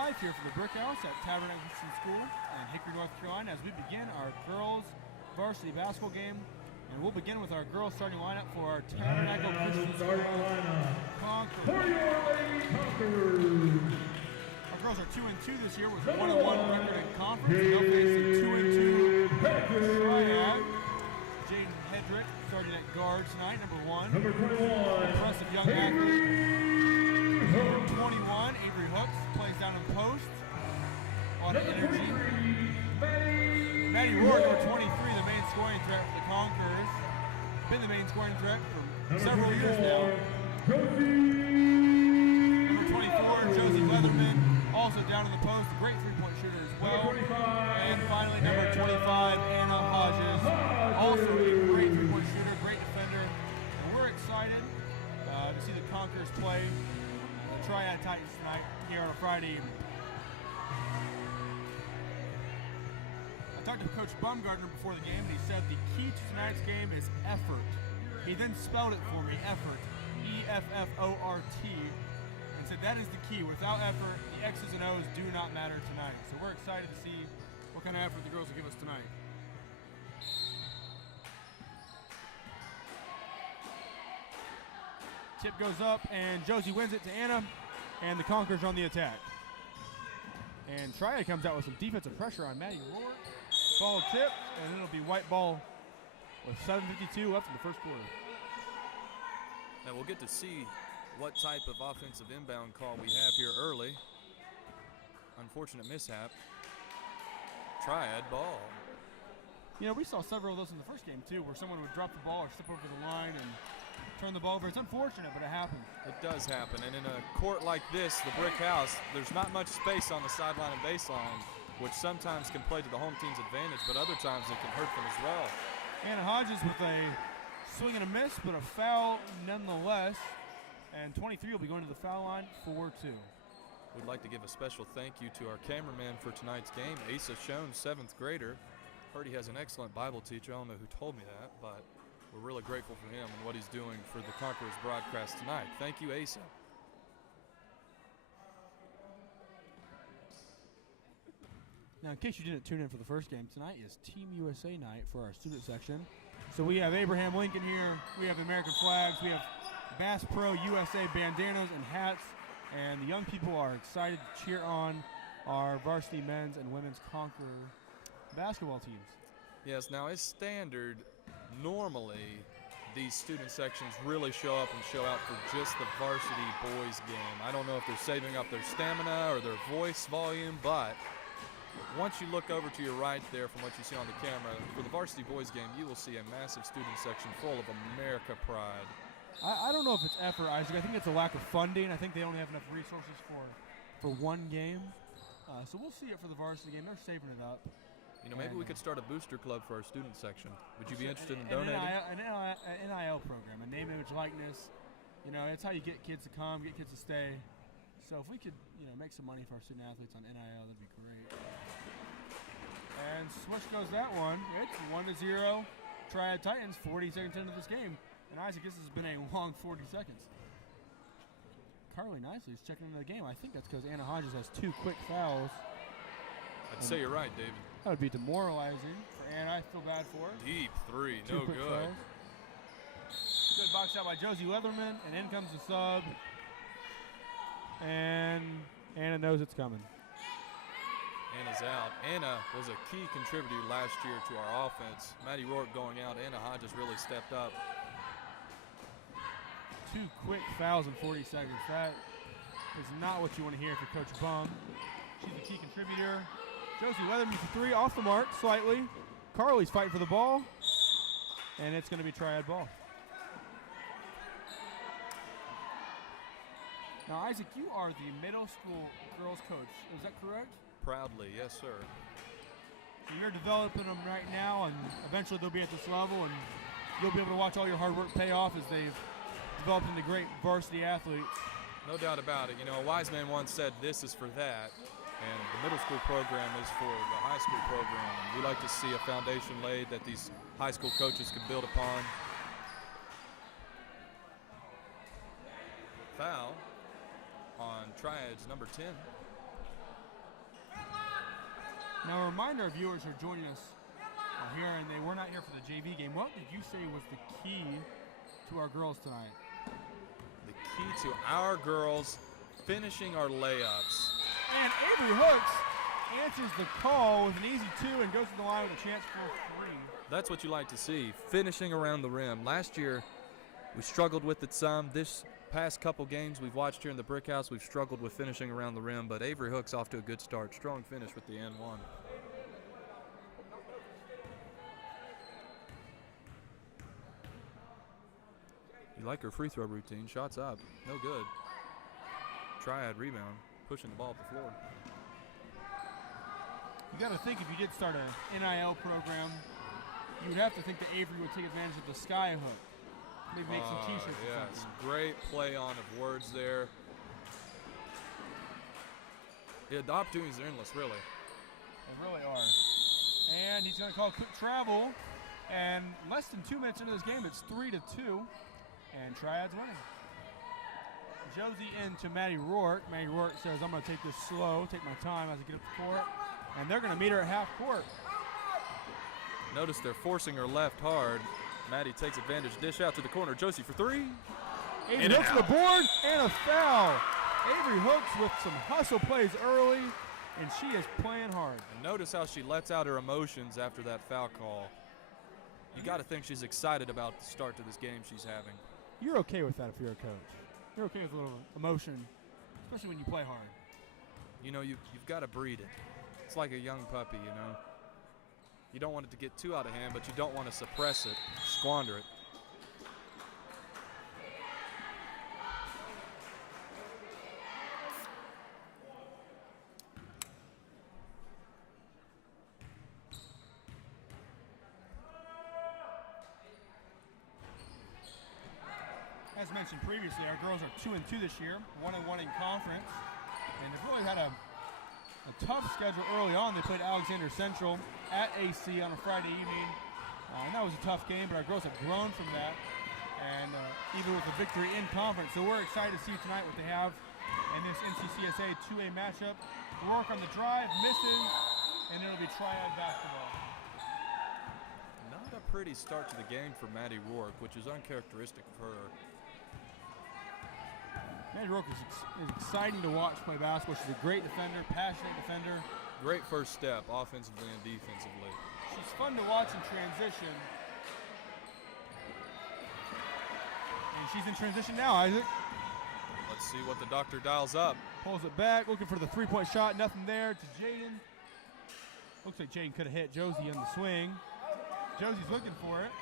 live here from the Brick House at Tabernacle School in Hickory, North Carolina, as we begin our girls varsity basketball game. And we'll begin with our girls starting lineup for our Tabernacle Christian School Conquerors. For your Lady Conquerors. Our girls are 2-2 this year with a 1-1 record in conference. They'll face the 2-2 Triad. Jaden Hedrick starting at guard tonight, number 1. Number 21. Impressive young athlete. Number 21, Avery Hooks, plays down in post. A lot of energy. Maddie Rourke, number 23, the main scoring threat for the Conquerors. Been the main scoring threat for several years now. Number 24, Josie Leatherman, also down in the post, a great three-point shooter as well. And finally, number 25, Anna Hodges, also a great three-point shooter, great defender. And we're excited to see the Conquerors play the Triad Titans tonight here on a Friday evening. I talked to Coach Baumgartner before the game, and he said the key to tonight's game is effort. He then spelled it for me, effort, E-F-F-O-R-T, and said that is the key. Without effort, the X's and O's do not matter tonight. So we're excited to see what kind of effort the girls will give us tonight. Tip goes up, and Josie wins it to Anna, and the Conquerors on the attack. And Triad comes out with some defensive pressure on Maddie Rourke. Ball tipped, and it'll be white ball with 7:52 left in the first quarter. Now we'll get to see what type of offensive inbound call we have here early. Unfortunate mishap. Triad ball. You know, we saw several of those in the first game too, where someone would drop the ball or step over the line and turn the ball over. It's unfortunate, but it happens. It does happen, and in a court like this, the Brick House, there's not much space on the sideline and baseline, which sometimes can play to the home team's advantage, but other times it can hurt them as well. Anna Hodges with a swing and a miss, but a foul nonetheless. And 23 will be going to the foul line for 2. We'd like to give a special thank you to our cameraman for tonight's game, Asa Schoen, 7th grader. Heard he has an excellent Bible teacher. I don't know who told me that, but we're really grateful for him and what he's doing for the Conquerors broadcast tonight. Thank you, Asa. Now, in case you didn't tune in for the first game, tonight is Team USA night for our student section. So we have Abraham Lincoln here, we have American flags, we have Bass Pro USA bandanas and hats, and the young people are excited to cheer on our varsity men's and women's Conqueror basketball teams. Yes, now as standard, normally these student sections really show up and show out for just the varsity boys game. I don't know if they're saving up their stamina or their voice volume, but once you look over to your right there from what you see on the camera, for the varsity boys game, you will see a massive student section full of America pride. I don't know if it's effort, Isaac. I think it's a lack of funding. I think they only have enough resources for one game. So we'll see it for the varsity game. They're saving it up. You know, maybe we could start a booster club for our student section. Would you be interested in an donating? An NIL program, a name, image, likeness. You know, it's how you get kids to come, get kids to stay. So if we could, you know, make some money for our student athletes on NIL, that'd be great. And switch goes that one. It's 1-0. Triad Titans, 40 seconds into this game. And Isaac, this has been a long 40 seconds. Carly Nicely is checking into the game. I think that's because Anna Hodges has 2 quick fouls. I'd say you're right, David. That would be demoralizing for Anna. I feel bad for her. Deep 3, 2 no quick good. Fouls. Good box out by Josie Leatherman, and in comes the sub. And Anna knows it's coming. Anna's out. Anna was a key contributor last year to our offense. Maddie Rourke going out. Anna Hodges really stepped up. 2 quick fouls in 40 seconds. That is not what you want to hear if you're Coach Bum. She's a key contributor. Josie Leatherman for 3, off the mark slightly. Carly's fighting for the ball, and it's going to be Triad ball. Now, Isaac, you are the middle school girls coach. Is that correct? Proudly, yes, sir. So you're developing them right now, and eventually they'll be at this level, and you'll be able to watch all your hard work pay off as they've developed into great varsity athletes. No doubt about it. You know, a wise man once said, this is for that. And the middle school program is for the high school program. And we like to see a foundation laid that these high school coaches can build upon. Foul on Triad's number 10. Now, a reminder of viewers who are joining us here, and they were not here for the JV game. What did you say was the key to our girls tonight? The key to our girls finishing our layups. And Avery Hooks answers the call with an easy 2 and goes to the line with a chance for 3. That's what you like to see, finishing around the rim. Last year, we struggled with it some. This past couple games we've watched here in the Brick House, we've struggled with finishing around the rim, but Avery Hooks off to a good start. Strong finish with the N1. You like her free throw routine. Shots up. No good. Triad rebound. Pushing the ball up the floor. You got to think if you did start an NIL program, you would have to think that Avery would take advantage of the sky hook. Maybe make some t-shirts or yes. something. Great play on of words there. Yeah, the opportunities are endless, really. They really are. And he's going to call quick travel. And less than 2 minutes into this game, it's 3-2. And Triad's winning. Josie into Maddie Rourke. Maddie Rourke says, I'm going to take this slow, take my time as I get up the court. And they're going to meet her at half court. Notice they're forcing her left hard. Maddie takes advantage, dish out to the corner. Josie for 3. Avery Hooks to the board and a foul. Avery Hooks with some hustle plays early, and she is playing hard. And notice how she lets out her emotions after that foul call. You got to think she's excited about the start to this game she's having. You're okay with that if you're a coach. You're okay with a little emotion, especially when you play hard. You know, you've got to breed it. It's like a young puppy, you know. You don't want it to get too out of hand, but you don't want to suppress it, squander it. As mentioned previously, our girls are 2-2 this year, 1-1 in conference, and they've really had a tough schedule early on. They played Alexander Central at AC on a Friday evening, and that was a tough game, but our girls have grown from that, and even with the victory in conference. So we're excited to see tonight what they have in this NCCSA 2A matchup. Rourke on the drive, misses, and it'll be Triad basketball. Not a pretty start to the game for Maddie Rourke, which is uncharacteristic of her. Maddie Rourke is exciting to watch play basketball. She's a great defender, passionate defender. Great first step, offensively and defensively. She's fun to watch in transition. And she's in transition now, Isaac. Let's see what the doctor dials up. Pulls it back, looking for the three-point shot. Nothing there to Jaden. Looks like Jaden could have hit Josie on the swing. Josie's looking for it,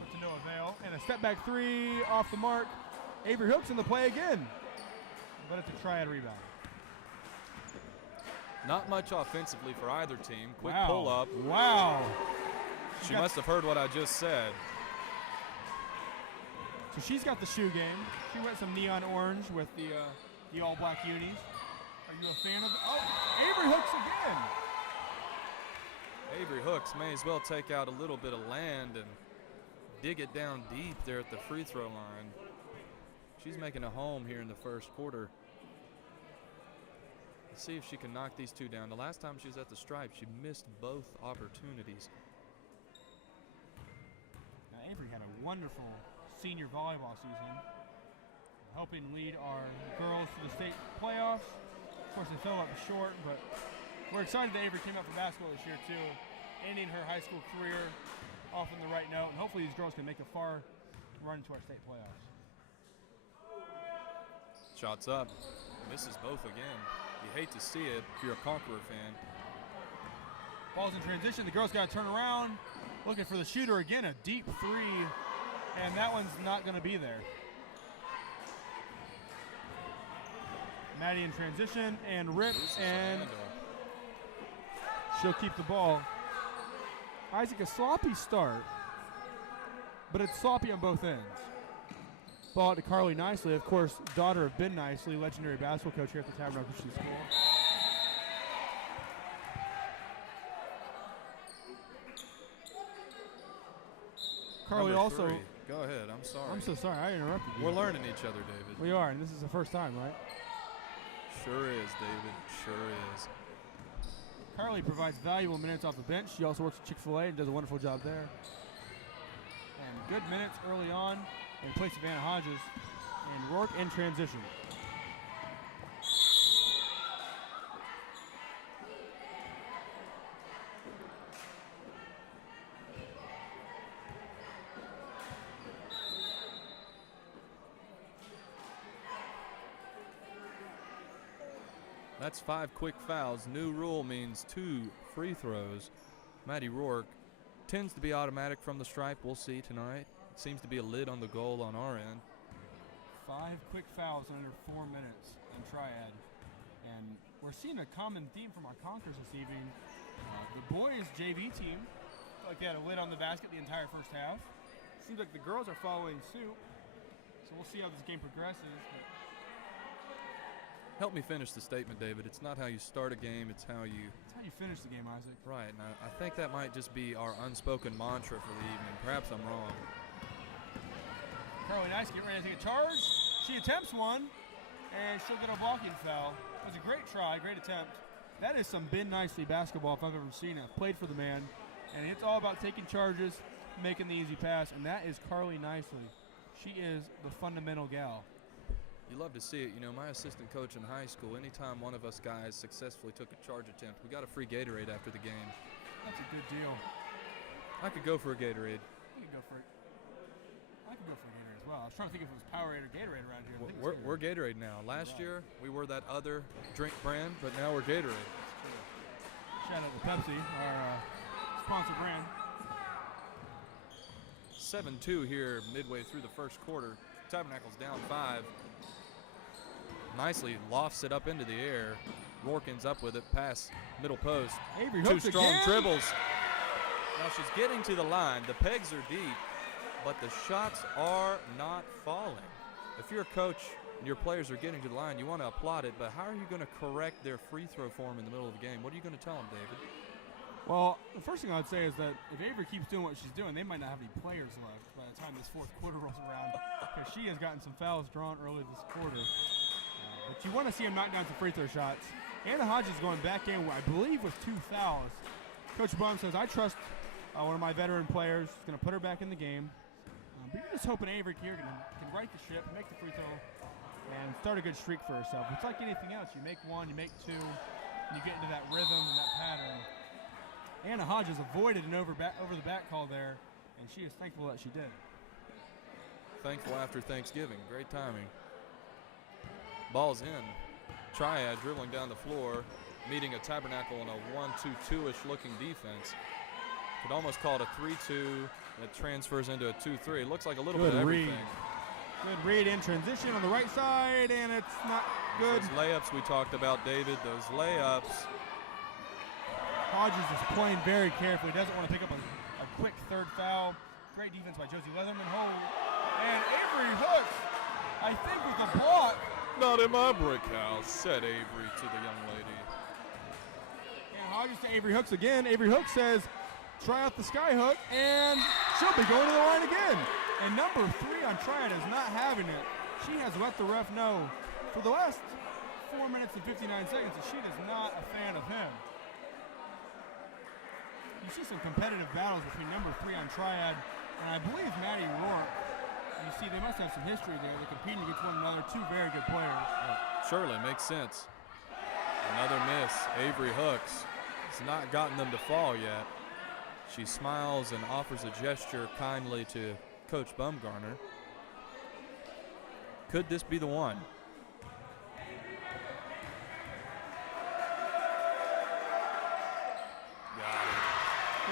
but to no avail. And a step-back three off the mark. Avery Hooks in the play again, but it's a Triad rebound. Not much offensively for either team. Quick Wow. pull up. Wow. She must have heard what I just said. So she's got the shoe game. She went some neon orange with the all black unis. Are you a fan of it? Oh, Avery Hooks again. Avery Hooks may as well take out a little bit of land and dig it down deep there at the free throw line. She's making a home here in the first quarter. Let's see if she can knock these two down. The last time she was at the stripe, she missed both opportunities. Now, Avery had a wonderful senior volleyball season, helping lead our girls to the state playoffs. Of course, they fell up short, but we're excited that Avery came out for basketball this year, too, ending her high school career off on the right note. And hopefully these girls can make a far run to our state playoffs. Shots up. Misses both again. You hate to see it if you're a Conqueror fan. Ball's in transition. The girls got to turn around. Looking for the shooter again. A deep three. And that one's not going to be there. Maddie in transition and rips, and she'll keep the ball. Isaac, a sloppy start, but it's sloppy on both ends. Ball out to Carly Nicely, of course, daughter of Ben Nicely, legendary basketball coach here at the Tabernacle Christian School. Carly Number also. 3. Go ahead, I'm sorry. I'm so sorry, I interrupted you. We're learning each other, David. We are, and this is the first time, right? Sure is, David. Sure is. Carly provides valuable minutes off the bench. She also works at Chick-fil-A and does a wonderful job there. And good minutes early on in place of Anna Hodges. And Rourke in transition. That's 5 quick fouls. New rule means 2 free throws. Maddie Rourke tends to be automatic from the stripe. We'll see tonight. It seems to be a lid on the goal on our end. 5 quick fouls in under 4 minutes in Triad. And we're seeing a common theme from our Conkers this evening. The boys' JV team felt like they had a lid on the basket the entire first half. Seems like the girls are following suit. So we'll see how this game progresses. But Help me finish the statement, David. It's not how you start a game, it's how you finish the game, Isaac. Right, and I think that might just be our unspoken mantra for the evening. Perhaps I'm wrong. Carly Nice getting ready to take a charge. She attempts one, and she'll get a blocking foul. It was a great try, great attempt. That is some Ben Nicely basketball if I've ever seen it. Played for the man, and it's all about taking charges, making the easy pass, and that is Carly Nicely. She is the fundamental gal. You love to see it. You know, my assistant coach in high school, anytime one of us guys successfully took a charge attempt, we got a free Gatorade after the game. That's a good deal. I could go for a Gatorade. I could go for it. I could go for a Gatorade as well. I was trying to think if it was Powerade or Gatorade around here. We're Gatorade now. Last year, we were that other drink brand, but now we're Gatorade. That's true. Shout out to Pepsi, our sponsor brand. 7-2 here midway through the first quarter. Tabernacle's down 5. Nicely lofts it up into the air. Rourke ends up with it, pass middle post. Avery 2 hooks strong again. dribbles. Now she's getting to the line. The pegs are deep, but the shots are not falling. If you're a coach and your players are getting to the line, you want to applaud it, but how are you going to correct their free throw form in the middle of the game? What are you going to tell them, David? Well, the first thing I'd say is that if Avery keeps doing what she's doing, they might not have any players left by the time this fourth quarter rolls around, because she has gotten some fouls drawn early this quarter. But you want to see him knock down some free throw shots. Anna Hodges going back in, I believe, with 2 fouls. Coach Bum says, I trust one of my veteran players. He's going to put her back in the game. But you're just hoping Avery here can right the ship, make the free throw, and start a good streak for herself. It's like anything else. You make 1, you make 2, and you get into that rhythm and that pattern. Anna Hodges avoided an over the back call there, and she is thankful that she did. Thankful after Thanksgiving. Great timing. Ball's in. Triad dribbling down the floor, meeting a Tabernacle in a 1-2-2-ish looking defense. Could almost call it a 3-2. It transfers into a 2-3. It looks like a little bit of everything. Good read in transition on the right side, and it's not good. Those layups we talked about, David, those layups. Hodges is playing very carefully. Doesn't want to pick up a quick third foul. Great defense by Josie Leatherman. And Avery hooks, I think, with a block. Not in my brick house, said Avery to the young lady. And Hodges to Avery Hooks again. Avery Hooks says, try out the sky hook, and she'll be going to the line again. And number 3 on Triad is not having it. She has let the ref know for the last 4 minutes and 59 seconds that she is not a fan of him. You see some competitive battles between number 3 on Triad and I believe Maddie Rourke. You see, they must have some history there. They're competing against one another, 2 very good players. Surely, makes sense. Another miss. Avery Hooks has not gotten them to fall yet. She smiles and offers a gesture kindly to Coach Bumgarner. Could this be the one?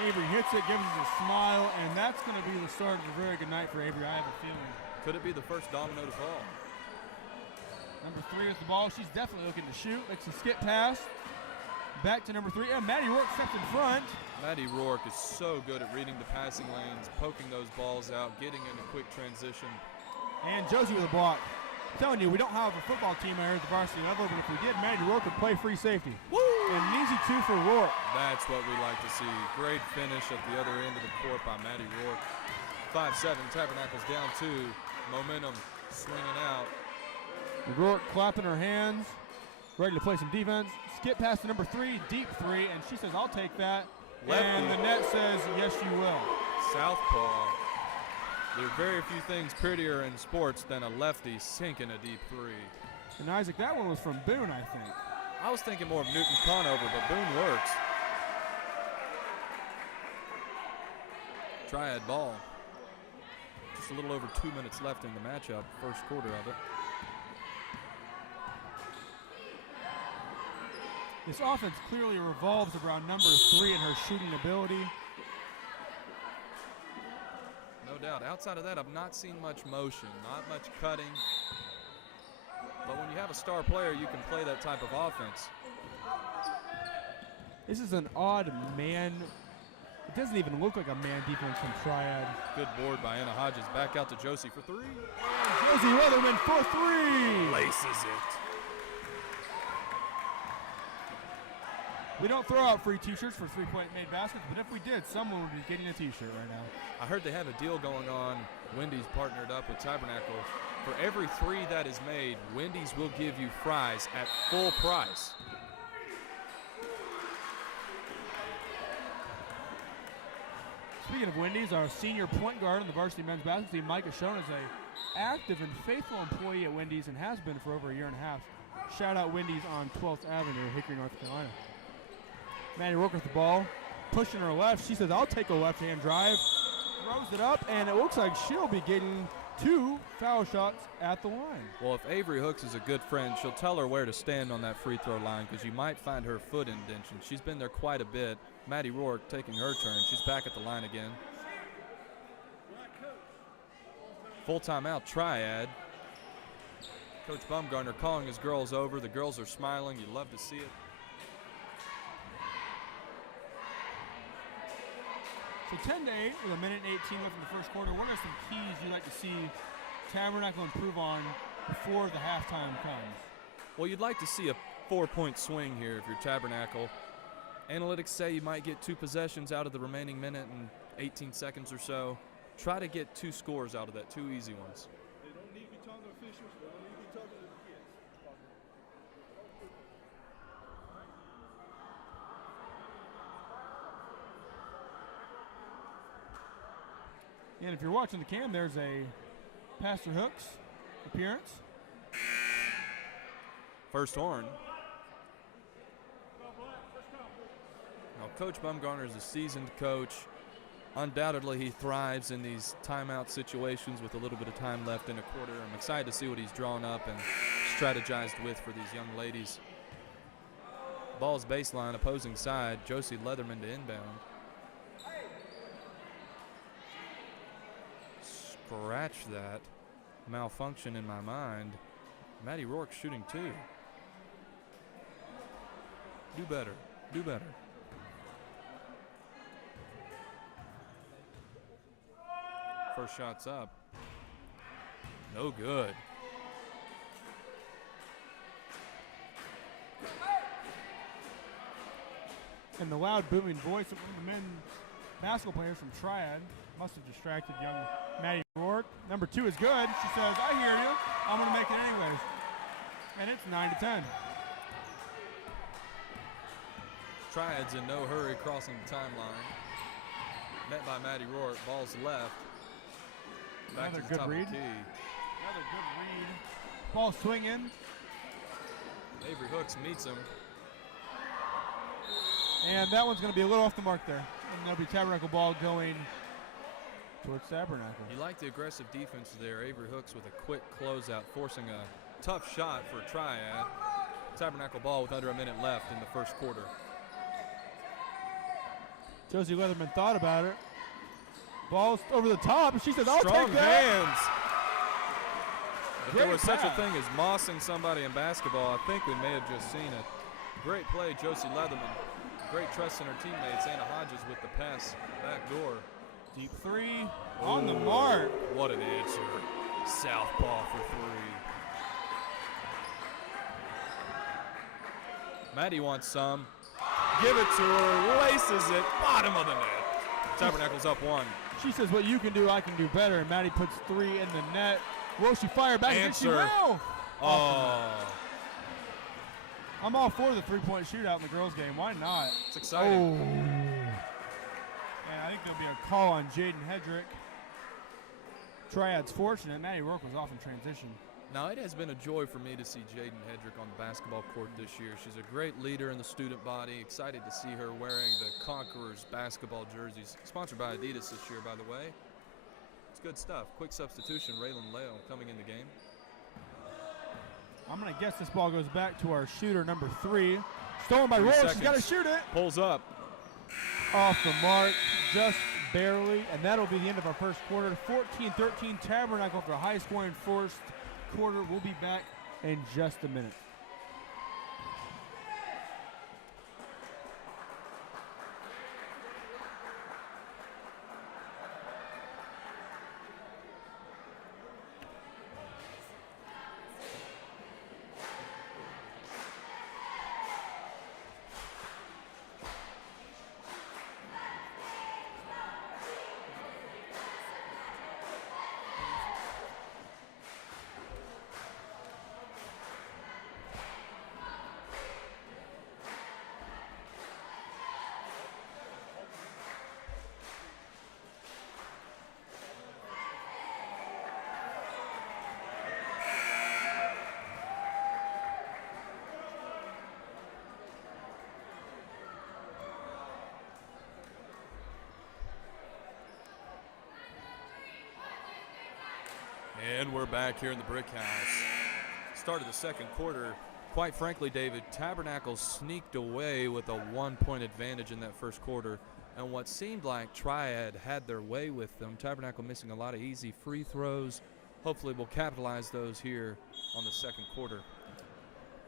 Avery hits it, gives us a smile, and that's going to be the start of a very good night for Avery, I have a feeling. Could it be the first domino to fall? Number 3 with the ball. She's definitely looking to shoot. Makes a skip pass. Back to number 3. And Maddie Rourke steps in front. Maddie Rourke is so good at reading the passing lanes, poking those balls out, getting into quick transition. And Josie with a block. I'm telling you, we don't have a football team here at the varsity level, but if we did, Maddie Rourke would play free safety. Woo! And an easy 2 for Rourke. That's what we like to see. Great finish at the other end of the court by Maddie Rourke. 5-7, Tabernacle's down 2. Momentum swinging out. Rourke clapping her hands. ready to play some defense. Skip pass to number 3, deep 3, and she says, I'll take that. Lefty. And the net says, yes, you will. Southpaw. There are very few things prettier in sports than a lefty sinking a deep 3. And Isaac, that one was from Boone, I think. I was thinking more of Newton Conover, but Boone works. Triad ball. Just a little over 2 minutes left in the matchup, first quarter of it. This offense clearly revolves around number 3 and her shooting ability. No doubt. Outside of that, I've not seen much motion, not much cutting. But when you have a star player, you can play that type of offense. This is an odd man. It doesn't even look like a man defense from Triad. Good board by Anna Hodges. Back out to Josie for 3. Josie Weatherman for 3. Laces it. We don't throw out free t-shirts for three-point made baskets, but if we did, someone would be getting a t-shirt right now. I heard they have a deal going on. Wendy's partnered up with Tabernacle. For every 3 that is made, Wendy's will give you fries at full price. Speaking of Wendy's, our senior point guard on the varsity men's basketball team, Micah Schoen, is a active and faithful employee at Wendy's and has been for over a year and a half. Shout out Wendy's on 12th Avenue, Hickory, North Carolina. Maddie Rourke with the ball, pushing her left. She says, I'll take a left-hand drive. Throws it up, and it looks like she'll be getting 2 foul shots at the line. Well, if Avery Hooks is a good friend, she'll tell her where to stand on that free throw line because you might find her foot indention. She's been there quite a bit. Maddie Rourke taking her turn. She's back at the line again. Full timeout, Triad. Coach Bumgarner calling his girls over. The girls are smiling. You love to see it. So 10-8 with 1:18 left in the first quarter. What are some keys you'd like to see Tabernacle improve on before the halftime comes? Well, you'd like to see a 4-point swing here if you're Tabernacle. Analytics say you might get 2 possessions out of the remaining minute and 18 seconds or so. Try to get 2 scores out of that, 2 easy ones. They don't need to be talking to officials. They don't need to be talking to the kids. And if you're watching the cam, there's a Pastor Hooks appearance. First horn. Now, Coach Bumgarner is a seasoned coach. Undoubtedly, he thrives in these timeout situations with a little bit of time left in a quarter. I'm excited to see what he's drawn up and strategized with for these young ladies. Ball's baseline, opposing side. Josie Leatherman to inbound. Scratch that. Malfunction in my mind. Maddie Rourke shooting 2. Do better. Do better. First shot's up. No good. And the loud booming voice of one of the men basketball players from Triad must have distracted young Maddie Rourke. Number 2 is good. She says, I hear you. I'm going to make it anyways. And it's 9-10. Triad's in no hurry crossing the timeline. Met by Maddie Rourke. Ball's left. Back Another to the good top read. of the key. Another good read. Ball swinging. Avery Hooks meets him. And that one's going to be a little off the mark there. And there'll be Tabernacle ball going towards Tabernacle. You like the aggressive defense there. Avery Hooks with a quick closeout, forcing a tough shot for Triad. Tabernacle ball with under a minute left in the first quarter. Josie Leatherman thought about it. Ball's over the top, and she says, I'll Strong take that. hands. If there Great was such a pass. thing as mossing somebody in basketball, I think we may have just seen it. Great play, Josie Leatherman. Great trust in her teammates. Anna Hodges with the pass back door. Deep 3 on the mark. What an answer. Southpaw for 3. Maddie wants some. Give it to her. Laces it. Bottom of the net. Tabernacle's up 1. She says, what you can do, I can do better. And Maddie puts 3 in the net. Will she fire back? And she Answer. will. Oh. I'm all for the three-point shootout in the girls' game. Why not? It's exciting. Oh. And I think there'll be a call on Jaden Hedrick. Triad's fortunate. Maddie Rourke was off in transition. Now, it has been a joy for me to see Jaden Hedrick on the basketball court this year. She's a great leader in the student body. Excited to see her wearing the Conquerors basketball jerseys. Sponsored by Adidas this year, by the way. It's good stuff. Quick substitution, Raylan Leo coming in the game. I'm going to guess this ball goes back to our shooter, number 3. Stolen by Rourke. She's got to shoot it. Pulls up. Off the mark, just barely. And that'll be the end of our first quarter. 14-13 Tabernacle after a high-scoring first quarter. We'll be back in just a minute. And we're back here in the Brick House. Start of the second quarter. Quite frankly, David, Tabernacle sneaked away with a 1-point advantage in that first quarter. And what seemed like Triad had their way with them. Tabernacle missing a lot of easy free throws. Hopefully we'll capitalize those here on the second quarter.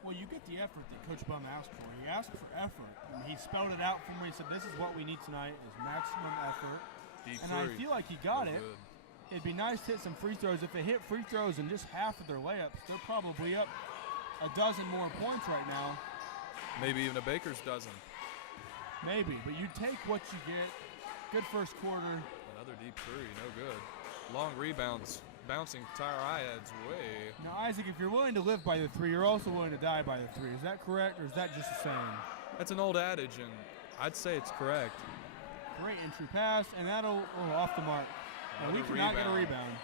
Well, you get the effort that Coach Bum asked for. He asked for effort. And he spelled it out for me. He said, this is what we need tonight is maximum effort. Deep and three. I feel like he got it. Good. It'd be nice to hit some free throws. If they hit free throws in just half of their layups, they're probably up a dozen more points right now. Maybe even a baker's dozen. Maybe, but you take what you get. Good first quarter. Another deep three, no good. Long rebounds, bouncing Triad's way. Now, Isaac, if you're willing to live by the 3, you're also willing to die by the 3. Is that correct, or is that just a saying? That's an old adage, and I'd say it's correct. Great entry pass, and that'll off the mark. And we cannot get a rebound.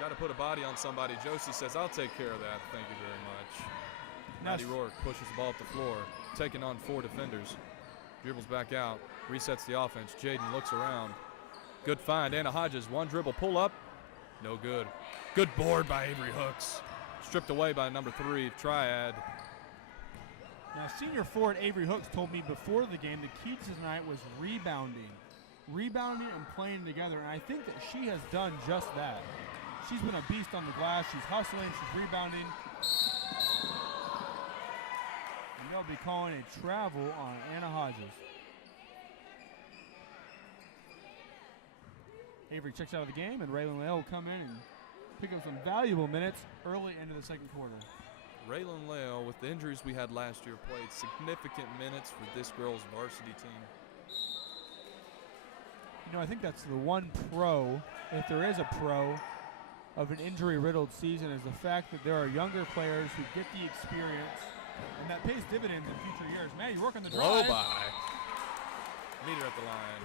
Got to put a body on somebody. Josie says, I'll take care of that. Thank you very much. Maddie Rourke pushes the ball up the floor, taking on 4 defenders. Dribbles back out, resets the offense. Jaden looks around. Good find. Anna Hodges, one dribble, pull up. No good. Good board by Avery Hooks. Stripped away by number 3, Triad. Now, senior forward Avery Hooks told me before the game the key to tonight was rebounding and playing together, and I think that she has done just that. She's been a beast on the glass. She's hustling. She's rebounding. And they'll be calling a travel on Anna Hodges. Avery checks out of the game, and Raylan Leo will come in and pick up some valuable minutes early into the second quarter. Raylan Leo, with the injuries we had last year, played significant minutes for this girls' varsity team. You know, I think that's the one pro, if there is a pro, of an injury-riddled season is the fact that there are younger players who get the experience, and that pays dividends in future years. Maddie Rourke on the drive. Blow by. Meet her at the line.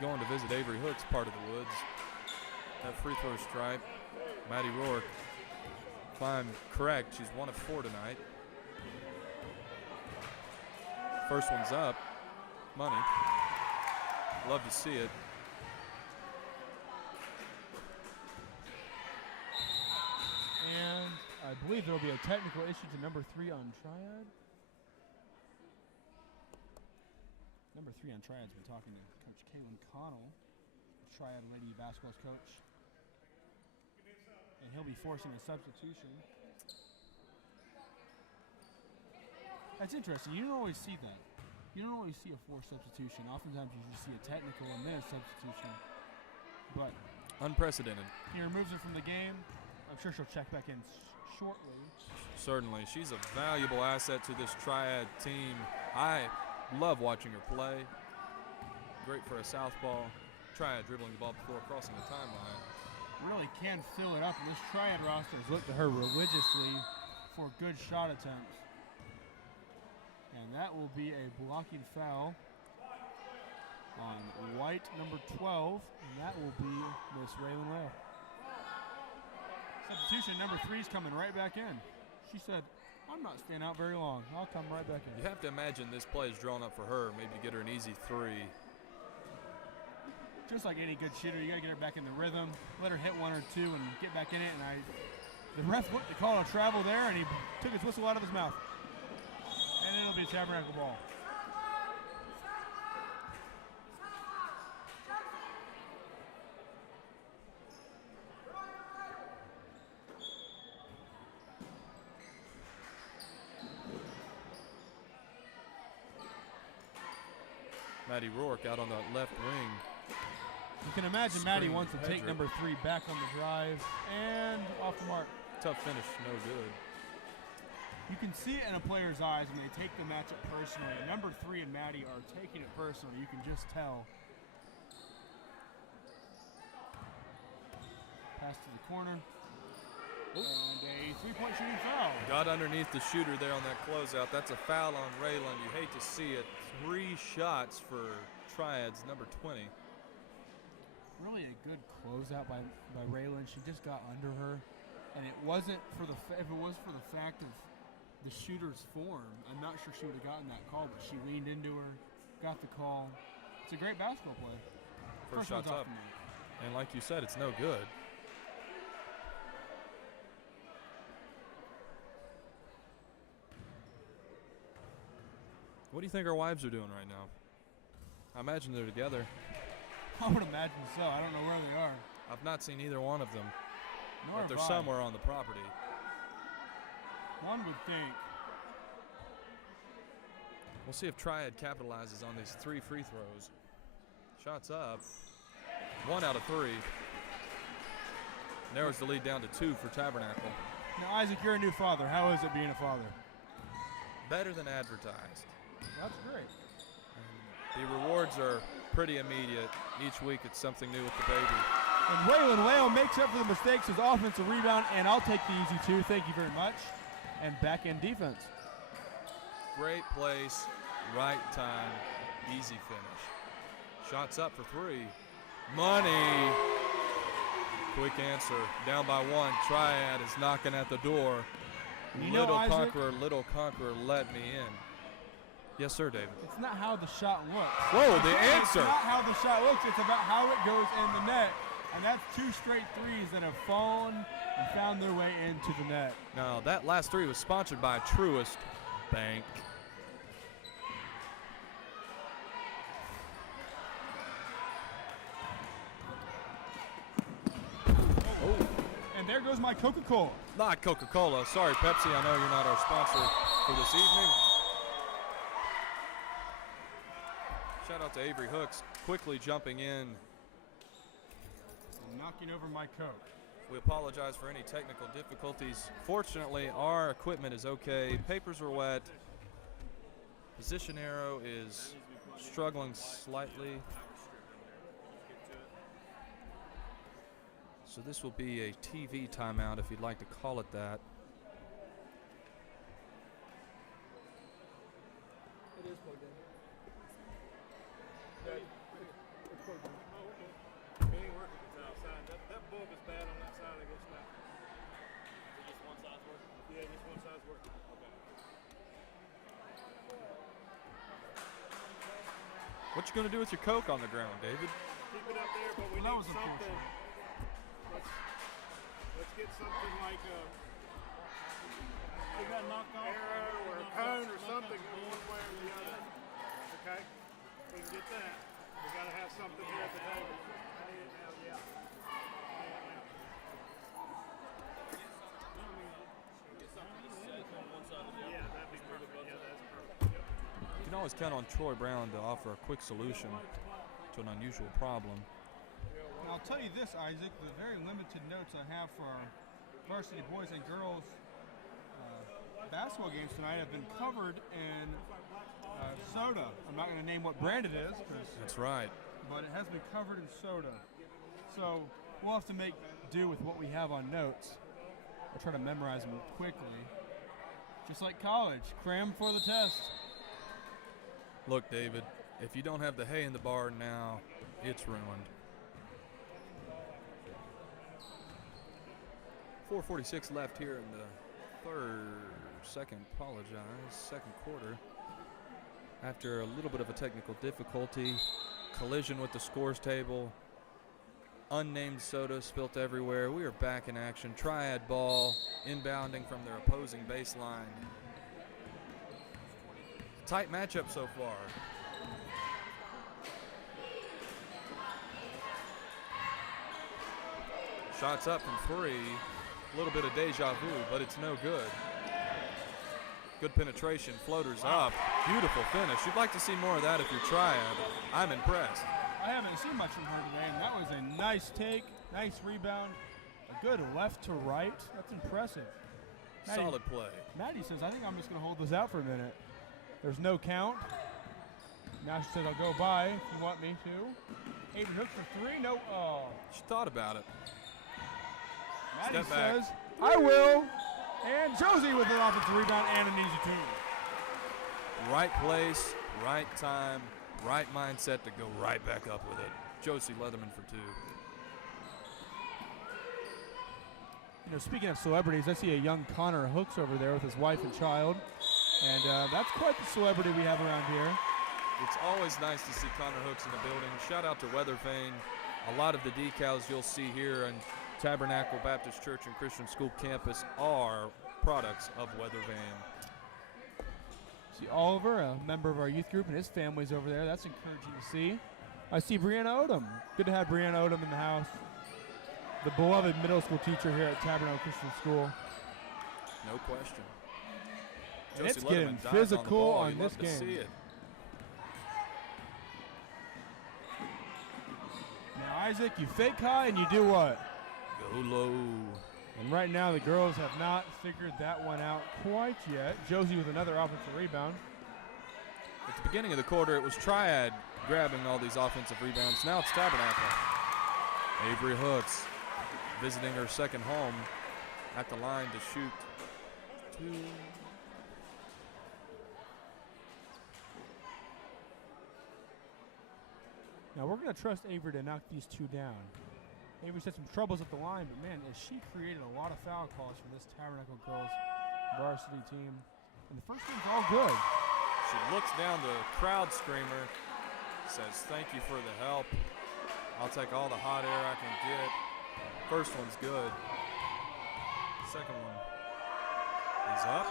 Going to visit Avery Hooks, part of the woods. That free throw stripe. Maddie Rourke, if I'm correct, she's 1 of 4 tonight. First one's up. Money. Love to see it. And I believe there will be a technical issue to number 3 on Triad. Number 3 on Triad's been talking to Coach Kaylin Connell, Triad Lady basketball coach. And he'll be forcing a substitution. That's interesting. You don't always see that. You don't always see a forced substitution. Oftentimes you just see a technical and then a substitution. But unprecedented. He removes her from the game. I'm sure she'll check back in shortly. Certainly. She's a valuable asset to this Triad team. I love watching her play. Great for a southpaw. Triad dribbling the ball before crossing the timeline. Really can fill it up, and this Triad roster has looked at her religiously for good shot attempts. And that will be a blocking foul on White, number 12, and that will be Miss Raylan Whale. Substitution, number 3 is coming right back in. She said, I'm not staying out very long. I'll come right back in. You have to imagine this play is drawn up for her, maybe to get her an easy 3. Just like any good shooter, you got to get her back in the rhythm, let her hit 1 or 2 and get back in it. And the ref looked to call a travel there, and he took his whistle out of his mouth. And it'll be a Tabernacle ball. Maddie Rourke out on the left wing. You can imagine Maddie wants to take Hedrick. number 3 back on the drive and off the mark. Tough finish, no good. You can see it in a player's eyes when they take the matchup personally. Number 3 and Maddie are taking it personally. You can just tell. Pass to the corner. And a 3-point shooting foul. Got underneath the shooter there on that closeout. That's a foul on Raylan. You hate to see it. 3 shots for Triad's number 20. Really a good closeout by Raylan. She just got under her. And it wasn't for the if it was for the fact of the shooter's form, I'm not sure she would have gotten that call, but she leaned into her, got the call. It's a great basketball play. First one's shot's off up. the mark. And like you said, it's no good. What do you think our wives are doing right now? I imagine they're together. I would imagine so. I don't know where they are. I've not seen either one of them, Nor but they're have I. somewhere on the property. One would think. We'll see if Triad capitalizes on these 3 free throws. Shots up. 1 out of 3. Narrows the lead down to 2 for Tabernacle. Now, Isaac, you're a new father. How is it being a father? Better than advertised. That's great. The rewards are pretty immediate. Each week it's something new with the baby. And Raylan Whale makes up for the mistakes, his offensive rebound, and I'll take the easy 2. Thank you very much. And back-end defense. Great place, right time, easy finish. Shots up for 3. Money. Quick answer. Down by 1. Triad is knocking at the door. You know, Isaac, Little Conqueror, let me in. Yes, sir, David. it's not how the shot looks. Whoa, the answer. It's not how the shot looks. It's about how it goes in the net. And that's 2 straight threes that have fallen and found their way into the net. Now, that last 3 was sponsored by Truist Bank. And there goes my Coca-Cola. Not Coca-Cola. Sorry, Pepsi. I know you're not our sponsor for this evening. Shout out to Avery Hooks, quickly jumping in. And knocking over my Coke. We apologize for any technical difficulties. Fortunately, our equipment is okay. Papers are wet. Position arrow is struggling slightly. So this will be a TV timeout, if you'd like to call it that. It is plugged in. It's plugged in. It ain't working. It's outside. That bulb is bad on that side. I guess now. Just one side's working? Yeah, just one side's working. Okay. What you gonna do with your Coke on the ground, David? Keep it up there, but we Well, that need was something. unfortunate. Let's get something like a You got knocked off. arrow or a cone or something one way or the other. Okay? We can get that. We gotta have something here at the table. I need it now, yeah. Yeah, that'd be perfect. Yeah, that's perfect. Yep. You can always count on Troy Brown to offer a quick solution to an unusual problem. And I'll tell you this, Isaac, the very limited notes I have for our varsity boys and girls basketball games tonight have been covered in soda. I'm not going to name what brand it is, That's right. but it has been covered in soda. So we'll have to make do with what we have on notes. I'll try to memorize them quickly. Just like college, cram for the test. Look, David, if you don't have the hay in the barn now, it's ruined. 4:46 left here in the second quarter. After a little bit of a technical difficulty, collision with the scores table, unnamed soda spilt everywhere. We are back in action. Triad ball inbounding from their opposing baseline. Tight matchup so far. Shots up from three. A little bit of deja vu, but it's no good. Good penetration, floaters up. Beautiful finish. You'd like to see more of that if you're Triad. I'm impressed. I haven't seen much from her today, and that was a nice take, nice rebound, a good left to right. That's impressive. Maddie, solid play. Maddie says, I think I'm just going to hold this out for a minute. There's no count. Now she says, I'll go by if you want me to. Avery hooks for three. No. Oh. She thought about it. Maddie Step back. says, I will. And Josie with an offensive rebound and an easy two. Right place, right time, right mindset to go right back up with it. Josie Leatherman for two. You know, speaking of celebrities, I see a young Connor Hooks over there with his wife and child. And that's quite the celebrity we have around here. It's always nice to see Connor Hooks in the building. Shout out to Weatherfane. A lot of the decals you'll see here on Tabernacle Baptist Church and Christian School campus are products of Weathervane. See Oliver, a member of our youth group, and his family's over there. That's encouraging to see. I see Brianna Odom. Good to have Brianna Odom in the house. The beloved middle school teacher here at Tabernacle Christian School. No question. And it's Josie getting Leatherman dives physical on, the on ball. this You love to game. see it. Now, Isaac, you fake high and you do what? Go low. And right now the girls have not figured that one out quite yet. Josie with another offensive rebound. At the beginning of the quarter, it was Triad grabbing all these offensive rebounds. Now it's Tabernacle. Avery Hooks visiting her second home at the line to shoot two. Now we're going to trust Avery to knock these two down. Avery's had some troubles at the line, but man, has she created a lot of foul calls for this Tabernacle girls varsity team. And the first one's all good. She looks down the crowd screamer, says thank you for the help. I'll take all the hot air I can get. First one's good. Second one is up.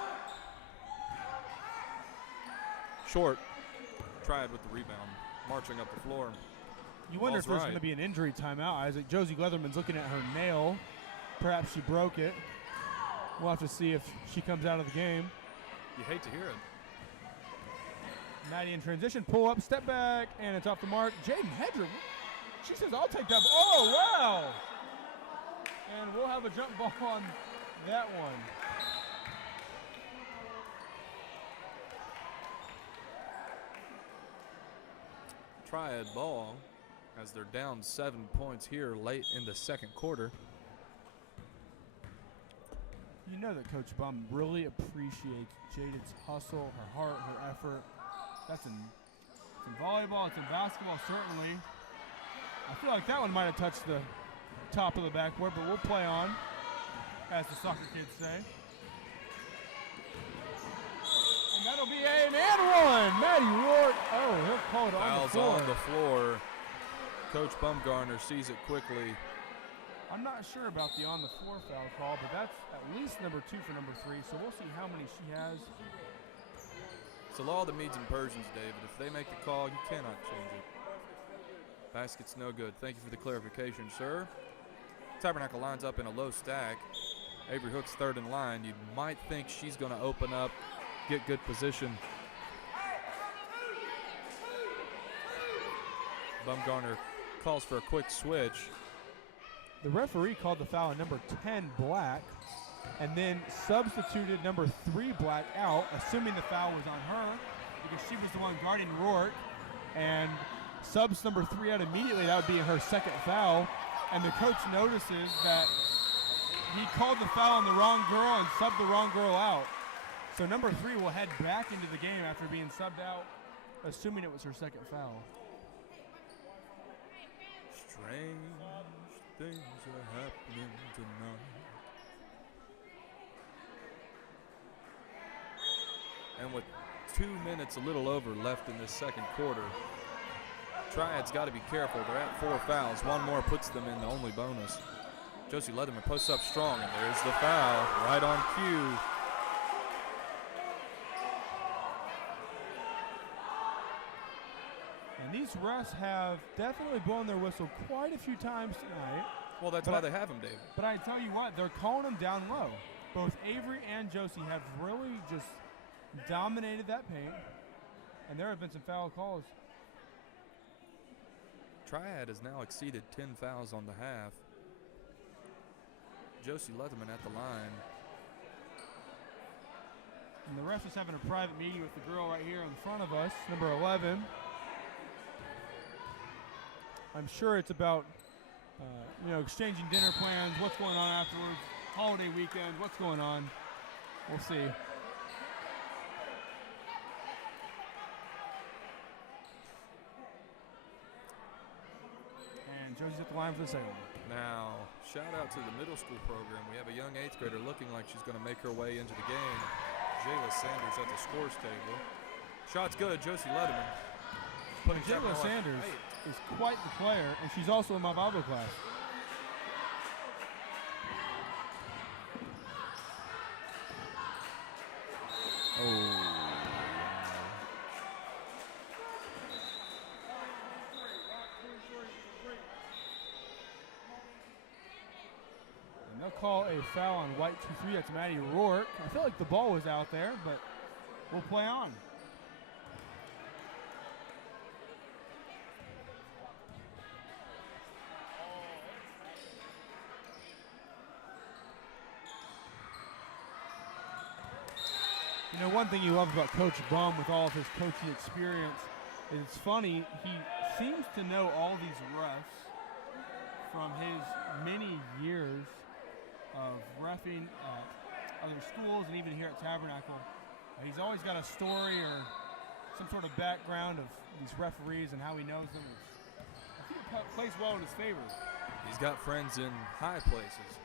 Short. Triad with the rebound, marching up the floor. You wonder if Ball's there's going to be an injury timeout, Isaac. Josie Leatherman's looking at her nail. Perhaps she broke it. We'll have to see if she comes out of the game. You hate to hear it. Maddie in transition, pull up, step back, and it's off the mark. Jaden Hedger, she says, I'll take that. Oh, wow. And we'll have a jump ball on that one. Triad ball as they're down 7 points here late in the second quarter. You know that Coach Bum really appreciates Jaden's hustle, her heart, her effort. That's in volleyball, it's in basketball, certainly. I feel like that one might have touched the top of the backboard, but we'll play on, as the soccer kids say. And that'll be an and one. Maddie Rourke. Oh, he'll call it on the Fouls floor. on the floor. Coach Bumgarner sees it quickly. I'm not sure about the on the floor foul call, but that's at least number 2 for number 3, so we'll see how many she has. It's the law of the Medes and Persians, David. If they make the call, you cannot change it. Basket's no good. Thank you for the clarification, sir. Tabernacle lines up in a low stack. Avery Hooks third in line. You might think she's going to open up, get good position. Bumgarner calls for a quick switch. The referee called the foul on number 10, Black, and then substituted number 3, Black, out, assuming the foul was on her because she was the one guarding Rourke, and subs number 3 out immediately. That would be her second foul, and the coach notices that he called the foul on the wrong girl and subbed the wrong girl out. So number 3 will head back into the game after being subbed out, assuming it was her second foul. Strange things are happening tonight. And with 2 minutes, a little over, left in this second quarter, Triad's got to be careful. They're at 4 fouls. One more puts them in the only bonus. Josie Leatherman posts up strong, and there's the foul right on cue. And these refs have definitely blown their whistle quite a few times tonight. Well, that's why they have him, David. But I tell you what, they're calling them down low. Both Avery and Josie have really just dominated that paint, and there have been some foul calls. Triad has now exceeded 10 fouls on the half. Josie Leatherman at the line. And the ref is having a private meeting with the girl right here in front of us, number 11. I'm sure it's about, exchanging dinner plans, what's going on afterwards, holiday weekend, what's going on. We'll see. And Josie's at the line for the second one. Now, shout out to the middle school program. We have a young 8th grader looking like she's going to make her way into the game. Jayla Sanders at the scores table. Shot's good, Josie Leatherman. Jayla Sanders is quite the player, and she's also in my Bible class. Oh. And they'll call a foul on White 2-3. That's Maddie Rourke. I feel like the ball was out there, but we'll play on. You know, one thing you love about Coach Bum with all of his coaching experience is it's funny, he seems to know all these refs from his many years of reffing at other schools and even here at Tabernacle. He's always got a story or some sort of background of these referees and how he knows them. I think it plays well in his favor. He's got friends in high places.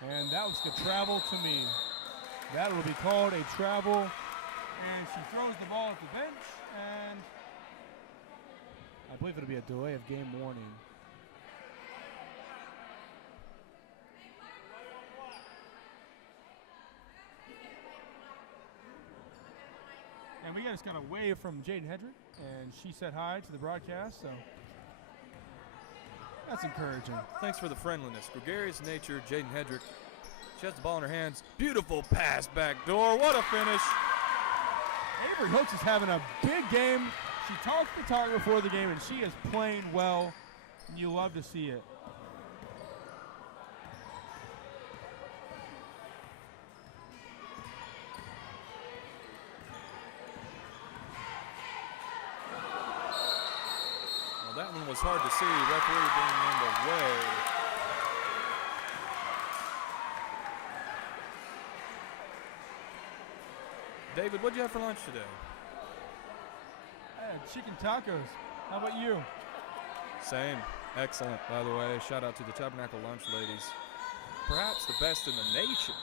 And that was a travel to me. That will be called a travel. And she throws the ball at the bench, and I believe it'll be a delay of game warning. And we just got a wave from Jaden Hedrick, and she said hi to the broadcast, so that's encouraging. Thanks for the friendliness. Gregarious nature, Jaden Hedrick. She has the ball in her hands. Beautiful pass back door. What a finish. Avery Hooks is having a big game. She talked the talk before the game, and she is playing well. And you love to see it. Well, that one was hard to see. Referee being in the way. David, what'd you have for lunch today? I had chicken tacos. How about you? Same. Excellent, by the way. Shout out to the Tabernacle lunch ladies. Perhaps the best in the nation.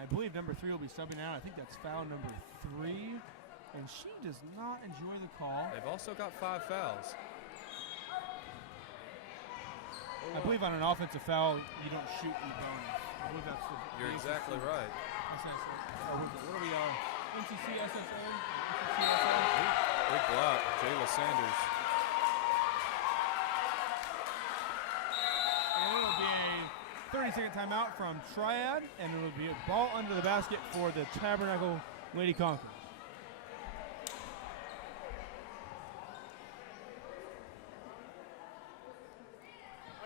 I believe number 3 will be subbing out. I think that's foul number 3. And she does not enjoy the call. They've also got 5 fouls. I believe on an offensive foul, you don't shoot the bonus. I believe that's the. You're exactly right. What are we on? NCC SSA? Big block, Jayla Sanders. And it'll be a 30-second timeout from Triad, and it'll be a ball under the basket for the Tabernacle Lady Conquerors.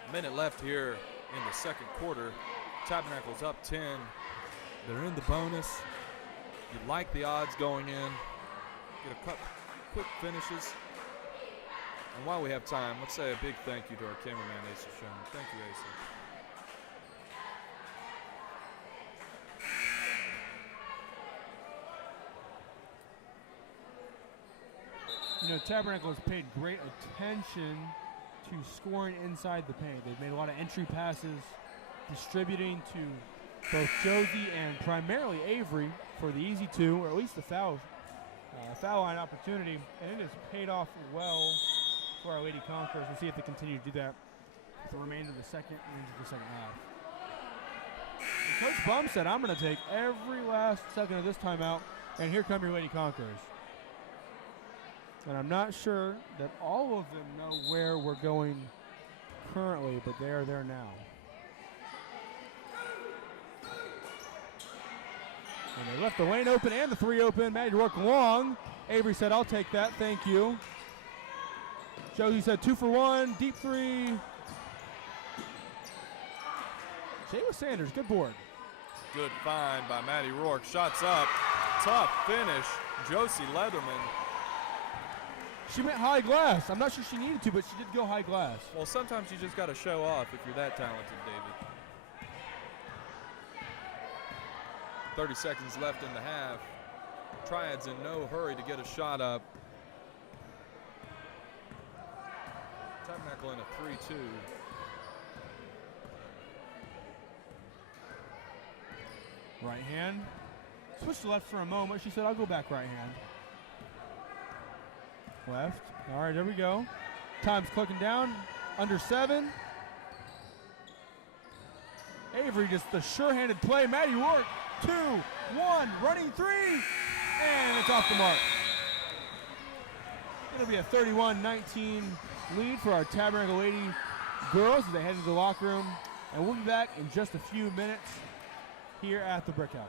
A minute left here in the second quarter. Tabernacle's up 10. They're in the bonus. You like the odds going in. Get a couple quick finishes. And while we have time, let's say a big thank you to our cameraman, Asa Schoen. Thank you, Asa. Tabernacle has paid great attention to scoring inside the paint. They've made a lot of entry passes, distributing to both Josie and primarily Avery for the easy two, or at least the foul line opportunity, and it has paid off well for our Lady Conquerors. We'll see if they continue to do that for the remainder of the second and into the second half. And Coach Bum said, I'm going to take every last second of this timeout, and here come your Lady Conquerors. And I'm not sure that all of them know where we're going currently, but they are there now. And they left the lane open and the three open. Maddie work long. Avery said, I'll take that, thank you. Josie said 2 for 1, deep three. Shayla Sanders, good board. Good find by Maddie Rourke. Shots up. Tough finish. Josie Leatherman. She went high glass. I'm not sure she needed to, but she did go high glass. Well, sometimes you just got to show off if you're that talented, David. 30 seconds left in the half. Triad's in no hurry to get a shot up. Tabernacle in a 3-2. Right hand. Switched to left for a moment. She said, I'll go back right hand. Left. All right, there we go. Time's clicking down. Under 7. Avery just the sure-handed play. Maddie Rourke, 2, 1, running 3, and it's off the mark. It'll be a 31-19 lead for our Tabernacle Lady girls as they head into the locker room. And we'll be back in just a few minutes here at the Brick House.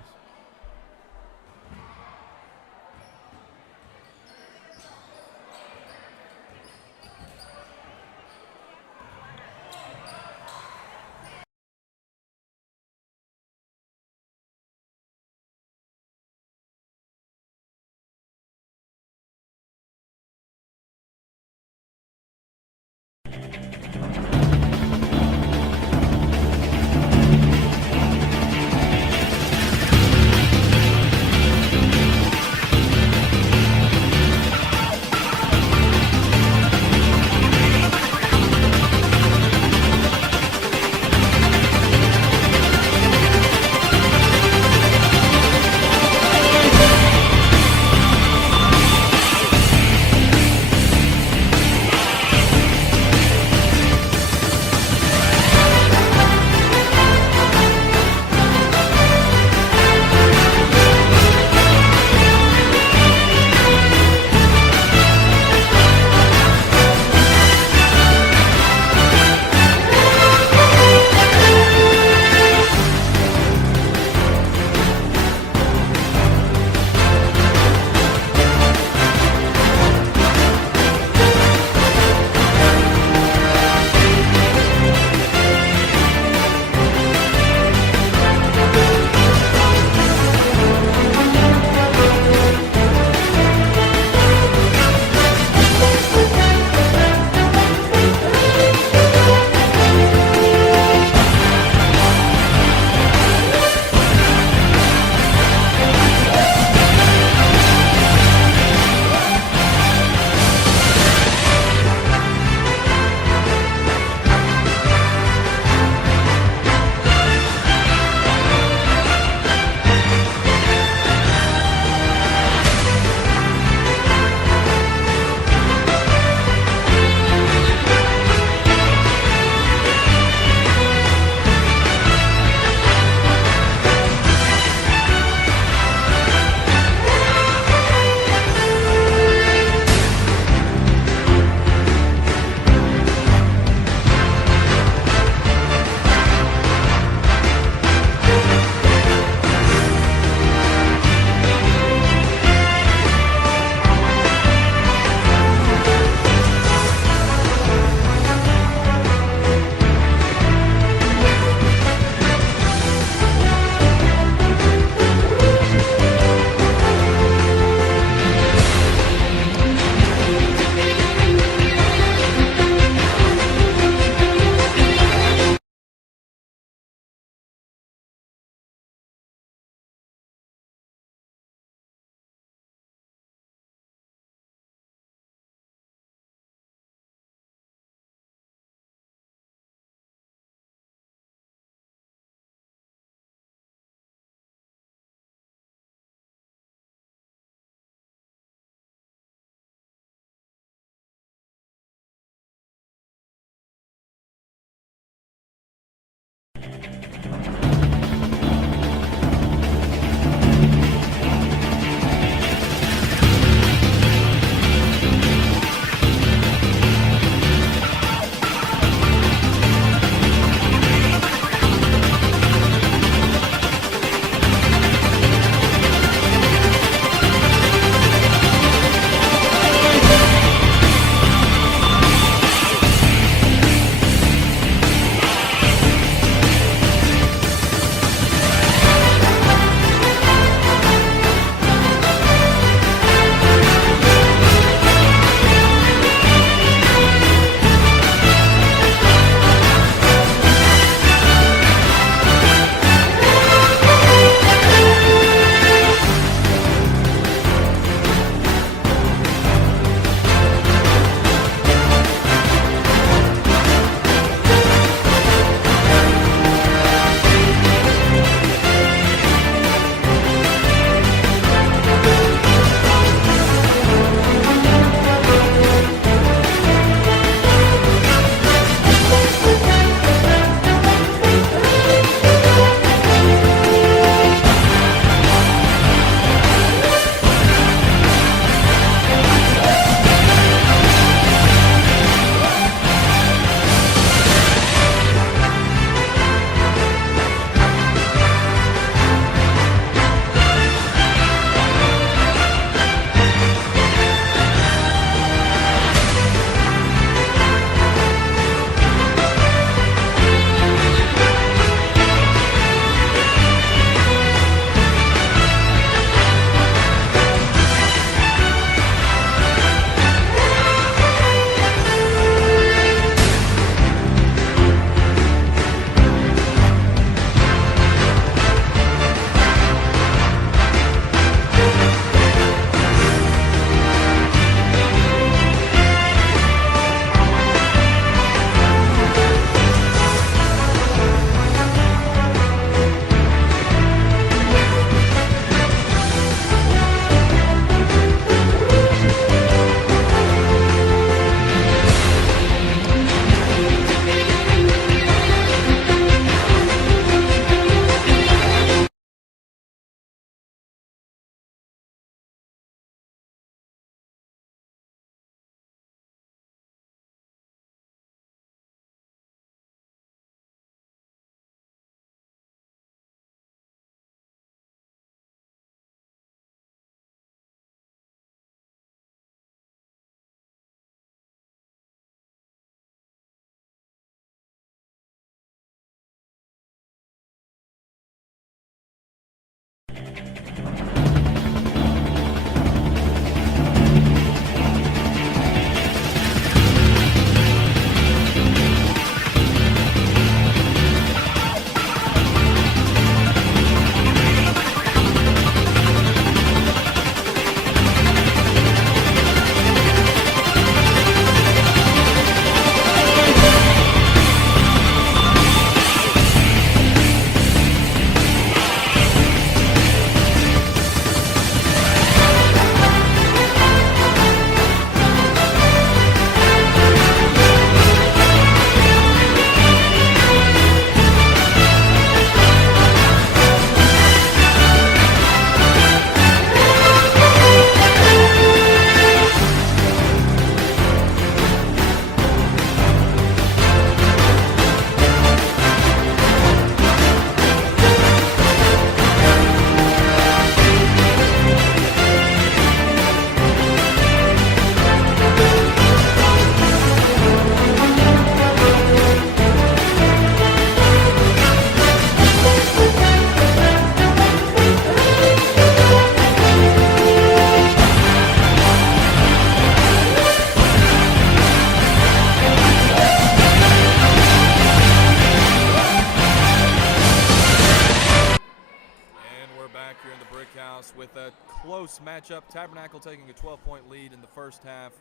with a close matchup. Tabernacle taking a 12-point lead in the first half,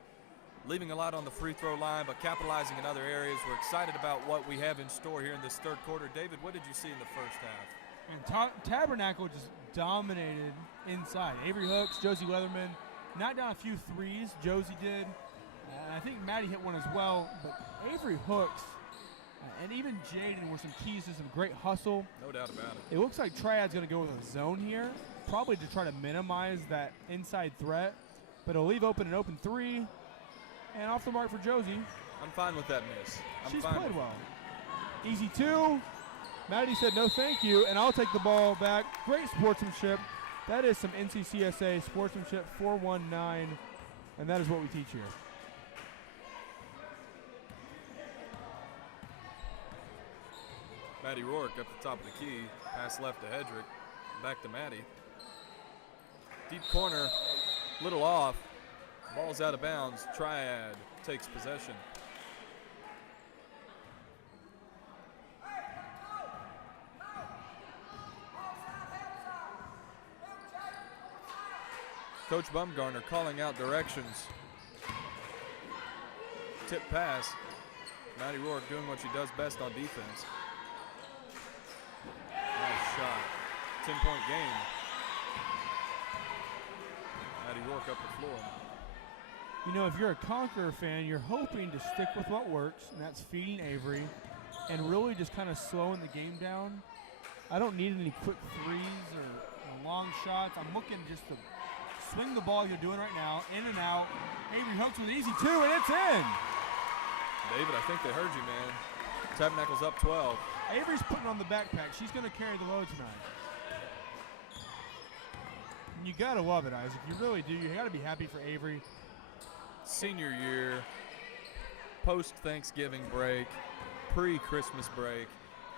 leaving a lot on the free throw line, but capitalizing in other areas. We're excited about what we have in store here in this third quarter. David, what did you see in the first half? And Tabernacle just dominated inside. Avery Hooks, Josie Leatherman knocked down a few threes. Josie did. And I think Maddie hit one as well. But Avery Hooks and even Jaden were some keys to some great hustle. No doubt about it. It looks like Triad's going to go with a zone here, probably to try to minimize that inside threat. But it'll leave open an open three. And off the mark for Josie. I'm fine with that miss. She's played well. Easy two. Maddie said no thank you, and I'll take the ball back. Great sportsmanship. That is some NCCSA sportsmanship, 419, and that is what we teach here. Maddie Rourke up the top of the key. Pass left to Hedrick. Back to Maddie. Deep corner. Little off. Ball's out of bounds. Triad takes possession. Coach Bumgarner calling out directions. Tip pass. Maddie Rourke doing what she does best on defense. Nice shot. 10-point game. Maddie Rourke up the floor. You know, if you're a Conqueror fan, you're hoping to stick with what works, and that's feeding Avery and really just kind of slowing the game down. I don't need any quick threes or long shots. I'm looking just to swing the ball you're doing right now, in and out. Avery Hooks with an easy two, and it's in. David, I think they heard you, man. Tabernacle's up 12. Avery's putting on the backpack. She's going to carry the load tonight. And you got to love it, Isaac. You really do. You got to be happy for Avery. Senior year, post-Thanksgiving break, pre-Christmas break,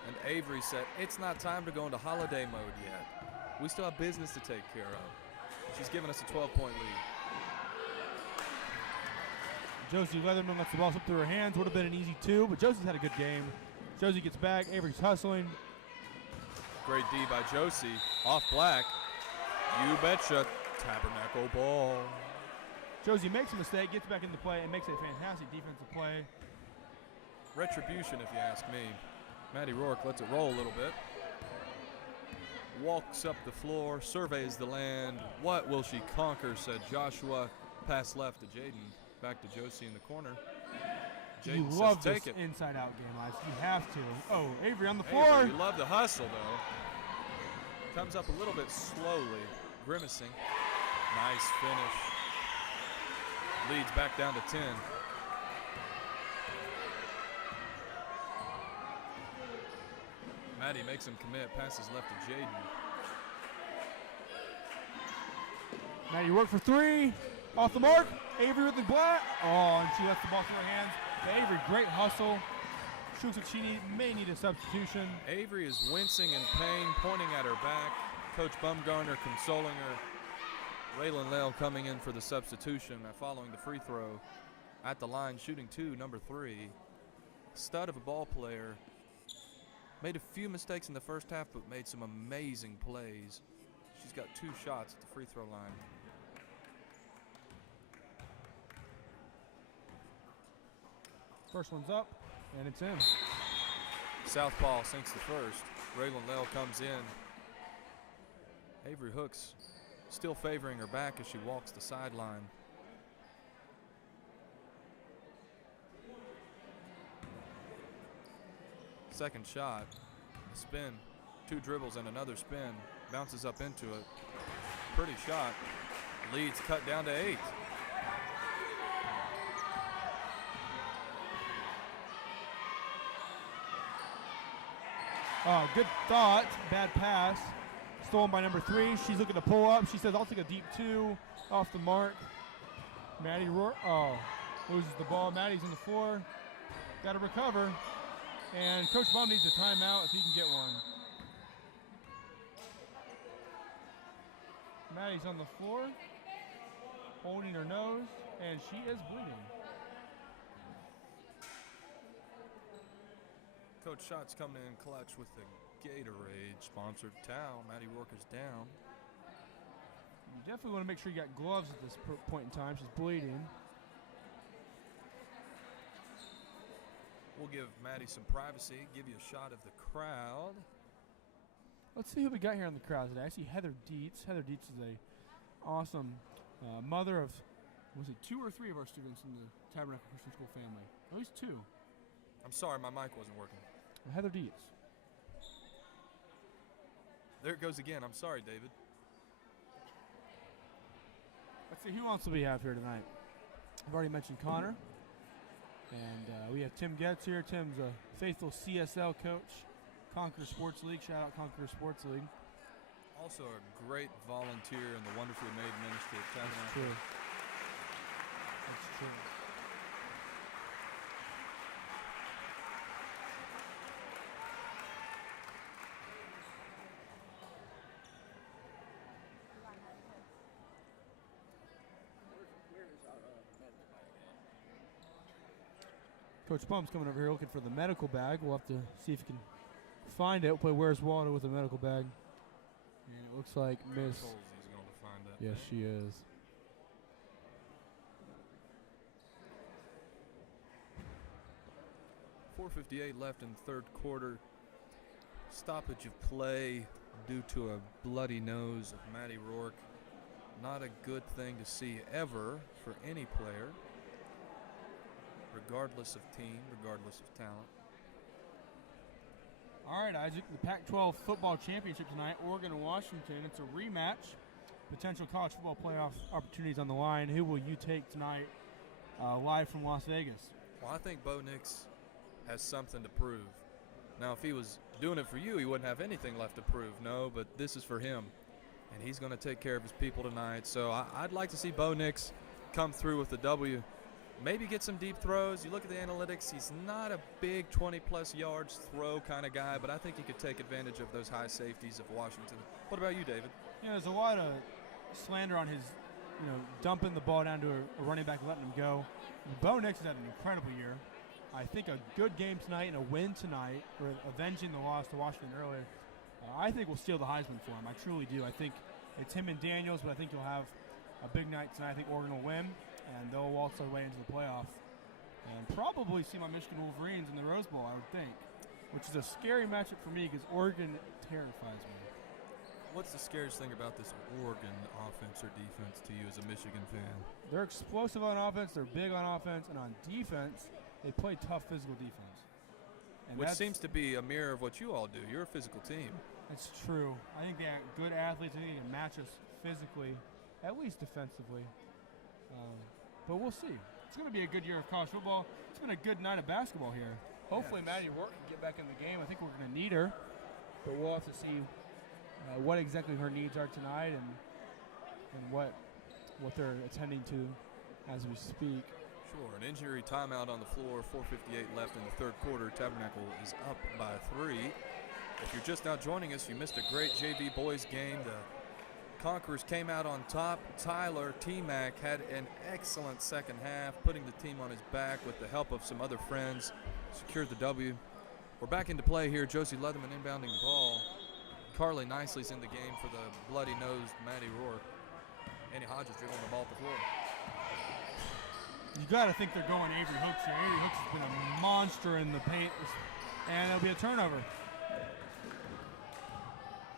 and Avery said, it's not time to go into holiday mode yet. We still have business to take care of. She's giving us a 12-point lead. Josie Leatherman lets the ball slip through her hands. Would have been an easy two, but Josie's had a good game. Josie gets back. Avery's hustling. Great D by Josie. Off Black. You betcha. Tabernacle ball. Josie makes a mistake, gets back into play, and makes a fantastic defensive play. Retribution, if you ask me. Maddie Rourke lets it roll a little bit. Walks up the floor, surveys the land. What will she conquer, said Joshua. Pass left to Jaden. Back to Josie in the corner. You Jaden love says, this take it. inside-out game, Isaac. You have to. Oh, Avery on the floor. Avery, you love the hustle, though. Comes up a little bit slowly, grimacing. Nice finish. Leads back down to 10. Maddie makes him commit. Passes left to Jaden. Maddie work for three. Off the mark. Avery with the black. Oh, and she lets the ball through her hands. Avery, great hustle. She looks like she may need a substitution. Avery is wincing in pain, pointing at her back. Coach Bumgarner consoling her. Raylan Lale coming in for the substitution following the free throw. At the line, shooting two, number 3. Stud of a ball player. Made a few mistakes in the first half, but made some amazing plays. She's got 2 shots at the free throw line. First one's up, and it's in. Southpaw sinks the first. Raylan Lale comes in. Avery Hooks still favoring her back as she walks the sideline. Second shot, a spin, 2 dribbles and another spin. Bounces up into it. Pretty shot. Leads cut down to 8. Good thought. Bad pass. Stolen by number 3. She's looking to pull up. She says, I'll take a deep 2. Off the mark. Maddie Rourke. Loses the ball. Maddie's on the floor. Got to recover. And Coach Bum needs a timeout if he can get one. Maddie's on the floor, holding her nose, and she is bleeding. Coach Schatz coming in clutch with the Gatorade sponsored towel. Maddie Rourke is down. You definitely want to make sure you got gloves at this point in time. She's bleeding. We'll give Maddie some privacy, give you a shot of the crowd. Let's see who we got here in the crowd today. I see Heather Dietz. Heather Dietz is a awesome mother of, was it 2 or 3 of our students in the Tabernacle Christian School family? At least 2. I'm sorry, my mic wasn't working. Heather Dietz. There it goes again. I'm sorry, David. Let's see who else we have here tonight. I've already mentioned Connor. And we have Tim Getz here. Tim's a faithful CSL coach. Conqueror Sports League. Shout out Conqueror Sports League. Also a great volunteer in the wonderfully made ministry at Tabernacle. That's true. That's true. Coach Bum's coming over here looking for the medical bag. We'll have to see if he can find it. We'll play Where's Waldo with a medical bag. And it looks like Miss. Colsey's going to find that. Yes, she is. .458 left in the third quarter. Stoppage of play due to a bloody nose of Maddie Rourke. Not a good thing to see ever for any player, regardless of team, regardless of talent. All right, Isaac, the Pac-12 football championship tonight, Oregon and Washington. It's a rematch. Potential college football playoff opportunities on the line. Who will you take tonight live from Las Vegas? Well, I think Bo Nix has something to prove. Now, if he was doing it for you, he wouldn't have anything left to prove. No, but this is for him, and he's going to take care of his people tonight. So I'd like to see Bo Nix come through with the W. Maybe get some deep throws. You look at the analytics, he's not a big 20-plus yards throw kind of guy, but I think he could take advantage of those high safeties of Washington. What about you, David? Yeah, there's a lot of slander on his, dumping the ball down to a running back and letting him go. Bo Nix has had an incredible year. I think a good game tonight and a win tonight, or avenging the loss to Washington earlier, I think will steal the Heisman for him. I truly do. I think it's him and Daniels, but I think he'll have a big night tonight. I think Oregon will win, and they'll waltz their way into the playoff and probably see my Michigan Wolverines in the Rose Bowl, I would think, which is a scary matchup for me because Oregon terrifies me. What's the scariest thing about this Oregon offense or defense to you as a Michigan fan? They're explosive on offense, they're big on offense, and on defense, they play tough physical defense. And which seems to be a mirror of what you all do. You're a physical team. That's true. I think they have good athletes. I think they can match us physically, at least defensively. But we'll see. It's going to be a good year of college football. It's been a good night of basketball here. Hopefully Maddie Rourke can get back in the game. I think we're going to need her. But we'll have to see what exactly her needs are tonight and what they're attending to as we speak. Sure, an injury timeout on the floor, 4:58 left in the third quarter. Tabernacle is up by 3. If you're just now joining us, you missed a great JV boys game. The Conquerors came out on top. Tyler T-Mac had an excellent second half, putting the team on his back with the help of some other friends, secured the W. We're back into play here. Josie Leatherman inbounding the ball. Carly Nicely's in the game for the bloody-nosed Maddie Rourke. Annie Hodges dribbling the ball at the floor. You got to think they're going Avery Hooks here. Avery Hooks has been a monster in the paint, and there'll be a turnover.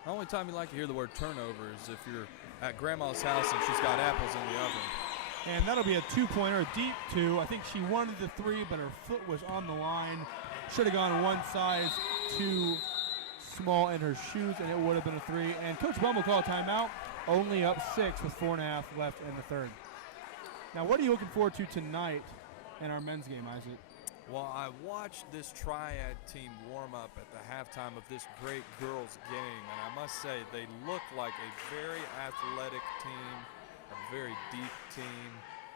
The only time you like to hear the word turnover is if you're at Grandma's house and she's got apples in the oven. And that'll be a two-pointer, a deep two. I think she wanted the 3, but her foot was on the line. Should have gone one size too small in her shoes, and it would have been a 3. And Coach Bum will call a timeout. Only up 6 with 4.5 left in the third. Now, what are you looking forward to tonight in our men's game, Isaac? Well, I watched this Triad team warm up at the halftime of this great girls game, and I must say they look like a very athletic team, a very deep team,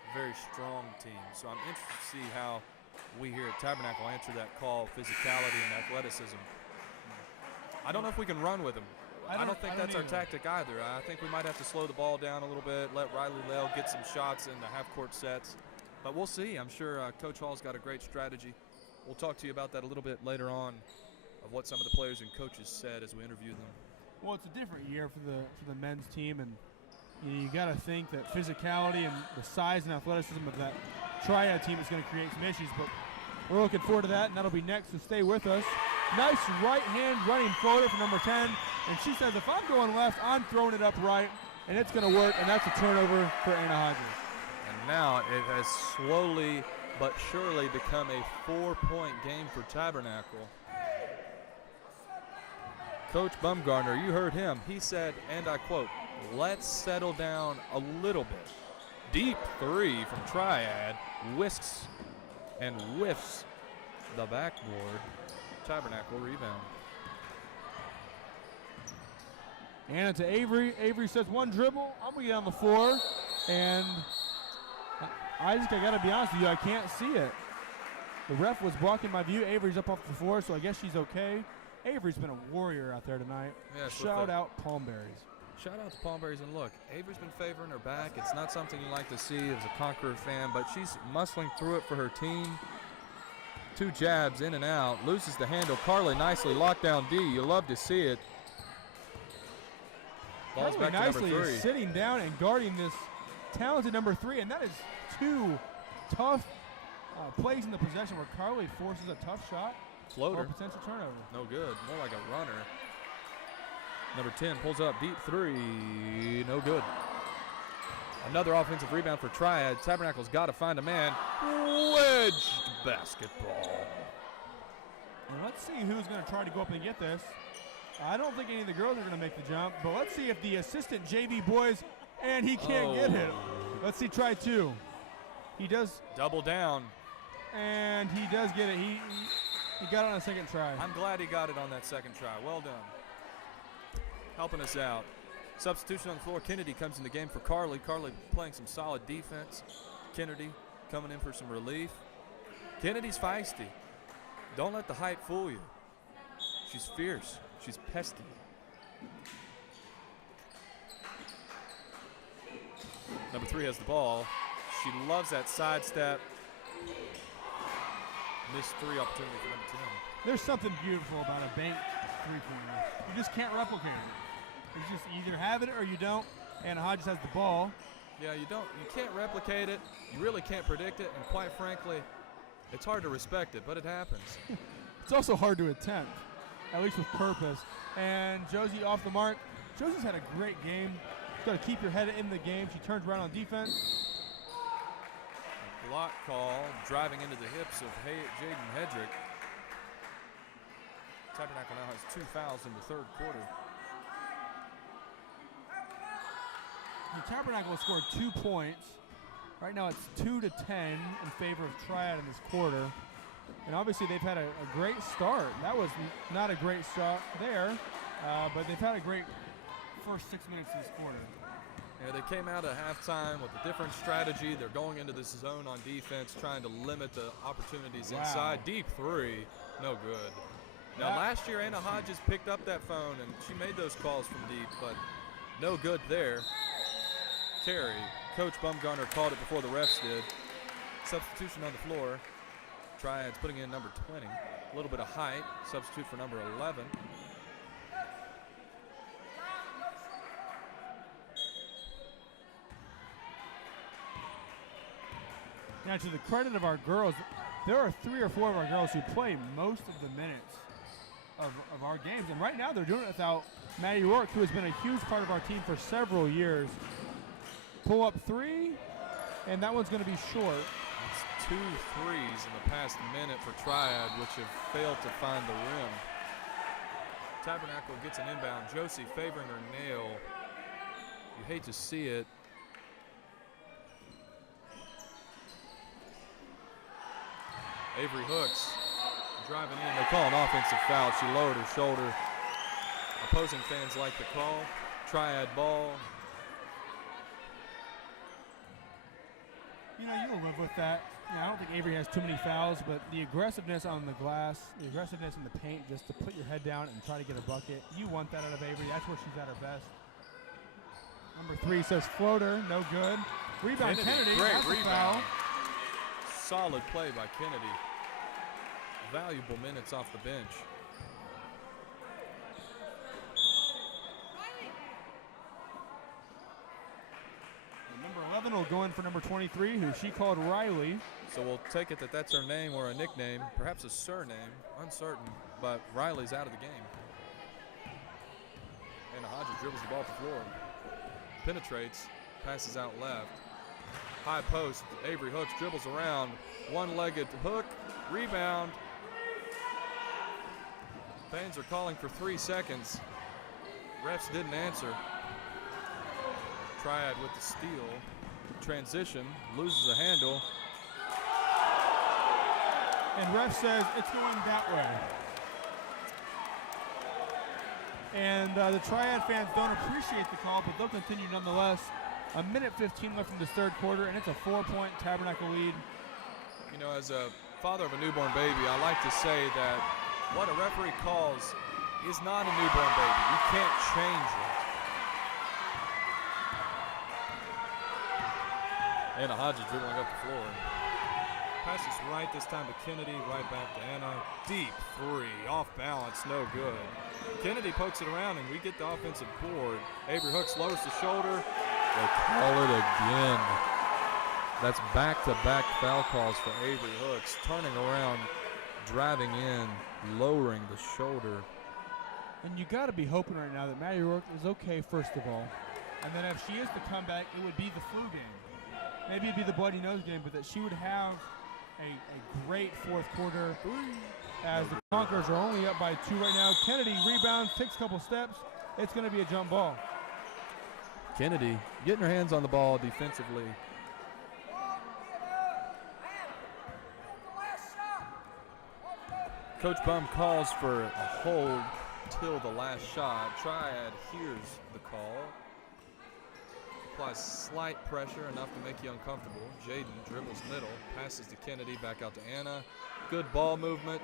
a very strong team. So I'm interested to see how we here at Tabernacle answer that call, physicality and athleticism. I don't know if we can run with them. I don't think that's our tactic either. I think we might have to slow the ball down a little bit, let Riley Lale get some shots in the half-court sets. But we'll see. I'm sure Coach Hall's got a great strategy. We'll talk to you about that a little bit later on of what some of the players and coaches said as we interview them. Well, it's a different year for the men's team, and you got to think that physicality and the size and athleticism of that Triad team is going to create some issues, but we're looking forward to that, and that'll be next, so stay with us. Nice right hand running floater for number 10, and she says, if I'm going left, I'm throwing it up right, and it's going to work, and that's a turnover for Anna Hodges. And now it has slowly but surely become a 4-point game for Tabernacle. Coach Bumgarner, you heard him. He said, and I quote, let's settle down a little bit. Deep three from Triad, whisks and whiffs the backboard. Tabernacle rebound. Anna to Avery. Avery says one dribble. I'm going to get on the floor. And I got to be honest with you, I can't see it. The ref was blocking my view. Avery's up off the floor, so I guess she's okay. Avery's been a warrior out there tonight. Yes, shout out Palmberries. Shout out to Palmberries, and look, Avery's been favoring her back. It's not something you like to see as a Conqueror fan, but she's muscling through it for her team. 2 jabs in and out, loses the handle. Carly nicely locked down D. You love to see it. Ball's Carly back to nicely number 3. is sitting down and guarding this talented number 3, and that is 2 tough plays in the possession where Carly forces a tough shot. Floater. Or potential turnover. No good. More like a runner. Number 10 pulls up, deep 3. No good. Another offensive rebound for Triad. Tabernacle's got to find a man. Wedged basketball. And let's see who's going to try to go up and get this. I don't think any of the girls are going to make the jump, but let's see if the assistant JV boys, and he can't get it. Let's see, try 2. He does. Double down. And he does get it. He got it on a second try. I'm glad he got it on that second try. Well done. Helping us out. Substitution on the floor. Kennedy comes in the game for Carly. Carly playing some solid defense. Kennedy coming in for some relief. Kennedy's feisty. Don't let the hype fool you. She's fierce. She's pesky. Number 3 has the ball. She loves that sidestep. Missed 3 opportunity for number 10. There's something beautiful about a bank three-pointer. You just can't replicate it. You just either have it or you don't. And Hodges has the ball. Yeah, you can't replicate it. You really can't predict it. And quite frankly, it's hard to respect it, but it happens. It's also hard to attempt, at least with purpose. And Josie off the mark. Josie's had a great game. She's got to keep your head in the game. She turns around on defense. Block call, driving into the hips of Jaden Hedrick. Tabernacle now has 2 fouls in the third quarter. The Tabernacle has scored 2 points. Right now it's 2-10 in favor of Triad in this quarter. And obviously they've had a great start. That was not a great start there, but they've had a great first 6 minutes of this quarter. Yeah, they came out at halftime with a different strategy. They're going into this zone on defense, trying to limit the opportunities inside. Deep 3, no good. Now, last year, Anna Hodges picked up that phone, and she made those calls from deep, but no good there. Carry. Coach Bumgarner called it before the refs did. Substitution on the floor. Triad's putting in number 20. A little bit of height. Substitute for number 11. Now, to the credit of our girls, there are 3 or 4 of our girls who play most of the minutes of our games. And right now they're doing it without Maddie Rourke, who has been a huge part of our team for several years. Pull up 3, and that one's going to be short. It's 2 threes in the past minute for Triad, which have failed to find the rim. Tabernacle gets an inbound. Josie favoring her nail. You hate to see it. Avery hooks, driving in. They call an offensive foul. She lowered her shoulder. Opposing fans like the call. Triad ball. You know, you'll live with that. I don't think Avery has too many fouls, but the aggressiveness on the glass, the aggressiveness in the paint, just to put your head down and try to get a bucket, you want that out of Avery. That's where she's at her best. Number 3 says floater, no good. Rebound Kennedy, great that's rebound. a foul. Solid play by Kennedy. Valuable minutes off the bench. Tabernacle going for number 23, who she called Riley. So we'll take it that that's her name or a nickname, perhaps a surname, uncertain, but Riley's out of the game. And Hodges dribbles the ball to the floor. Penetrates, passes out left. High post, Avery Hooks dribbles around. One-legged hook, rebound. Fans are calling for 3 seconds. Refs didn't answer. Triad with the steal. Transition, loses a handle. And ref says it's going that way. And the Triad fans don't appreciate the call, but they'll continue nonetheless. A minute 15 left in this third quarter, and it's a 4-point Tabernacle lead. You know, as a father of a newborn baby, I like to say that what a referee calls is not a newborn baby. You can't change it. Anna Hodges dribbling up the floor. Passes right this time to Kennedy, right back to Anna. Deep three, off balance, no good. Kennedy pokes it around and we get the offensive board. Avery Hooks lowers the shoulder. They call it again. That's back-to-back foul calls for Avery Hooks. Turning around, driving in, lowering the shoulder. And you got to be hoping right now that Maddie Rourke is okay, first of all. And then if she is to come back, it would be the flu game. Maybe it'd be the bloody nose game, but that she would have a great fourth quarter as the Conquerors are only up by 2 right now. Kennedy rebounds, takes a couple steps. It's going to be a jump ball. Kennedy getting her hands on the ball defensively. Coach Bum calls for a hold till the last shot. Triad hears the call. Applies slight pressure, enough to make you uncomfortable. Jaden dribbles middle, passes to Kennedy, back out to Anna. Good ball movement.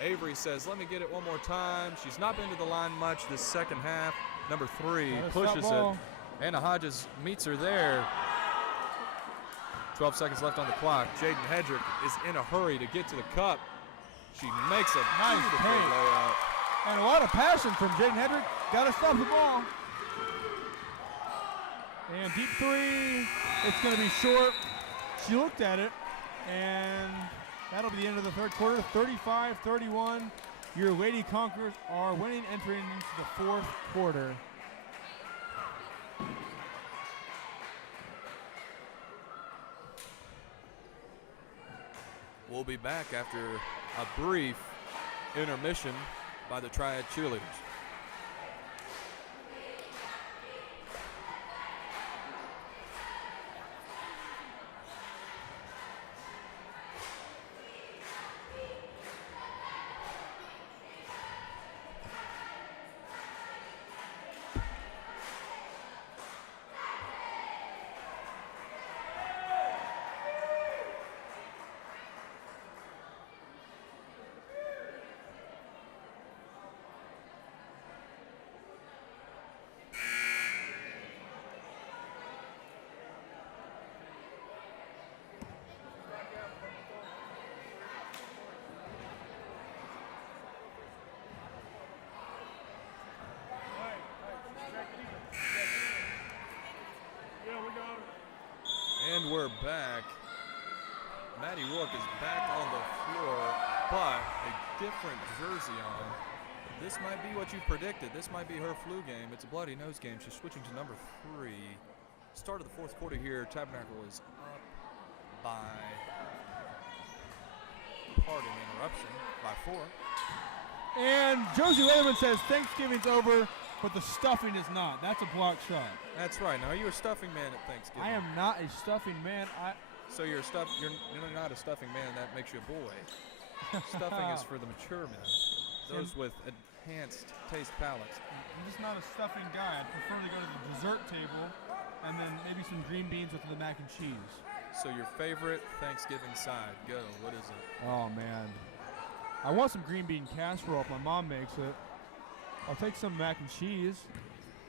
Avery says, let me get it one more time. She's not been to the line much this second half. Number 3 pushes it. Anna Hodges meets her there. 12 seconds left on the clock. Jaden Hedrick is in a hurry to get to the cup. She makes a nice beautiful layup. And a lot of passion from Jaden Hedrick. Got to stop the ball. And deep 3. It's going to be short. She looked at it. And that'll be the end of the third quarter. 35-31. Your Lady Conquerors are winning, entering into the fourth quarter. We'll be back after a brief intermission by the Triad cheerleaders. And we're back. Maddie Rourke is back on the floor, but a different jersey on. This might be what you predicted. This might be her flu game. It's a bloody nose game. She's switching to number 3. Start of the fourth quarter here. Tabernacle is up by, pardon interruption, by 4. And Josie Leatherman says Thanksgiving's over, but the stuffing is not. That's a block shot. That's right. Now, are you a stuffing man at Thanksgiving? I am not a stuffing man. So you're not a stuffing man. That makes you a boy. Stuffing is for the mature men, those with enhanced taste palates. I'm just not a stuffing guy. I prefer to go to the dessert table and then maybe some green beans with the mac and cheese. So your favorite Thanksgiving side? Go. What is it? Oh man, I want some green bean casserole if my mom makes it. I'll take some mac and cheese.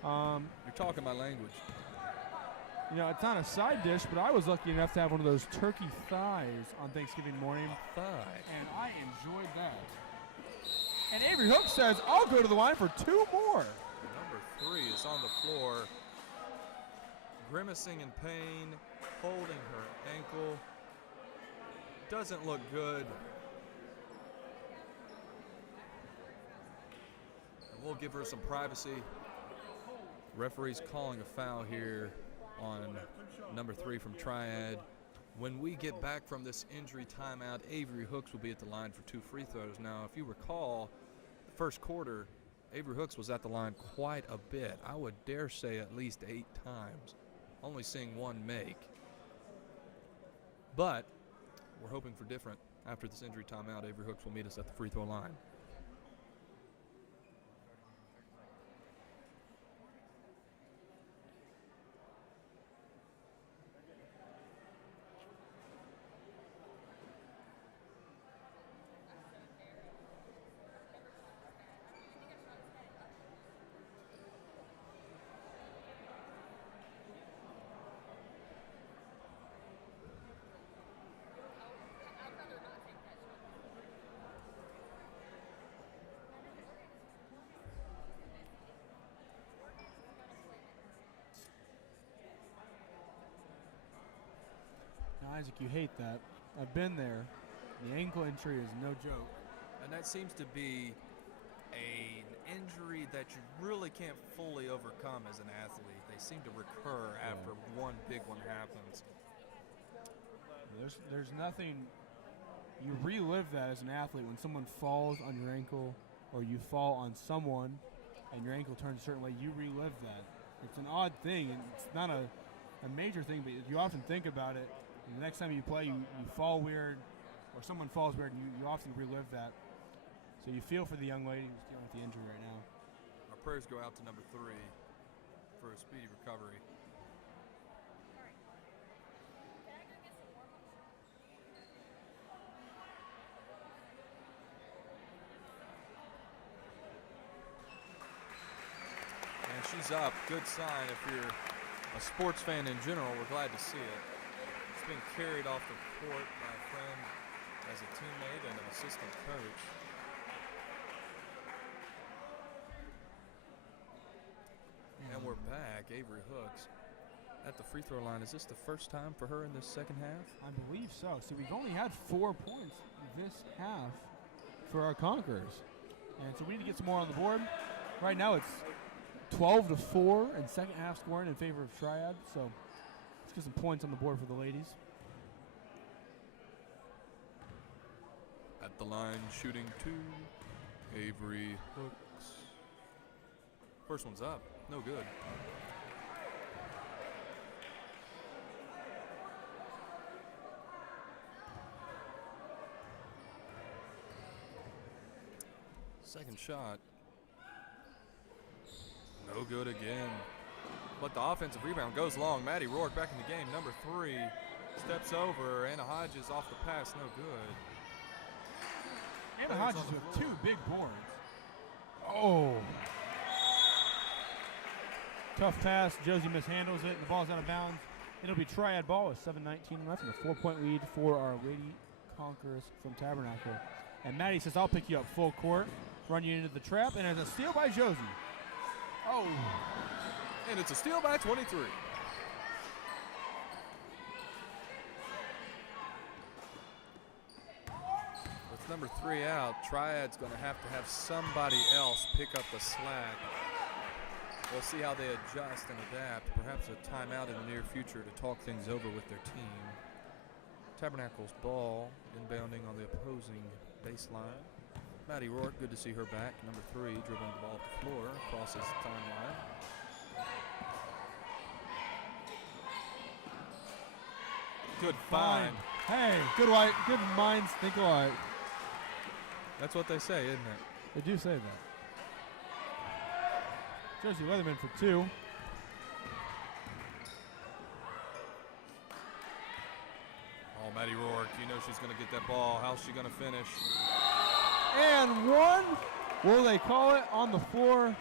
You're talking my language. You know, it's not a side dish, but I was lucky enough to have one of those turkey thighs on Thanksgiving morning. A thigh. And I enjoyed that. And Avery Hook says, I'll go to the line for 2 more. Number 3 is on the floor. grimacing in pain, holding her ankle. Doesn't look good. And we'll give her some privacy. Referee's calling a foul here on number 3 from Triad. When we get back from this injury timeout, Avery Hooks will be at the line for 2 free throws. Now, if you recall, the first quarter, Avery Hooks was at the line quite a bit. I would dare say at least 8 times, only seeing 1 make. But we're hoping for different. After this injury timeout, Avery Hooks will meet us at the free throw line. Now, Isaac, you hate that. I've been there. The ankle injury is no joke. And that seems to be an injury that you really can't fully overcome as an athlete. They seem to recur after one big one happens. There's nothing. You relive that as an athlete when someone falls on your ankle or you fall on someone and your ankle turns a certain way. You relive that. It's an odd thing, and it's not a major thing, but you often think about it. And the next time you play, you fall weird or someone falls weird, and you often relive that. So you feel for the young lady who's dealing with the injury right now. Our prayers go out to number 3 for a speedy recovery. And she's up. Good sign if you're a sports fan in general. We're glad to see it. It's been carried off the court by a friend as a teammate and an assistant coach. And we're back. Avery Hooks at the free throw line. Is this the first time for her in this second half? I believe so. See, we've only had 4 points this half for our Conquerors. And so we need to get some more on the board. Right now it's 12-4 in second half scoring in favor of Triad. So let's get some points on the board for the ladies. At the line, shooting 2, Avery Hooks. First one's up. No good. Second shot. No good again. But the offensive rebound goes long. Maddie Rourke back in the game. Number 3 steps over. Anna Hodges off the pass. No good. Anna Hodges with 2 big boards. Oh. Tough pass. Josie mishandles it. The ball's out of bounds. It'll be Triad ball with 7:19 left and a 4-point lead for our Lady Conquerors from Tabernacle. And Maddie says, I'll pick you up full court, run you into the trap, and there's a steal by Josie. Oh. And it's a steal by 23. With number 3 out, Triad's going to have somebody else pick up the slack. We'll see how they adjust and adapt. Perhaps a timeout in the near future to talk things over with their team. Tabernacle's ball inbounding on the opposing baseline. Maddie Rourke, good to see her back. Number 3, dribbling the ball up the floor, crosses the timeline. Good find. Hey, good minds think alike. That's what they say, isn't it? They do say that. Josie Leatherman for 2. Oh, Maddie Rourke, you know she's going to get that ball. How's she going to finish? And 1. Will they call it on the floor?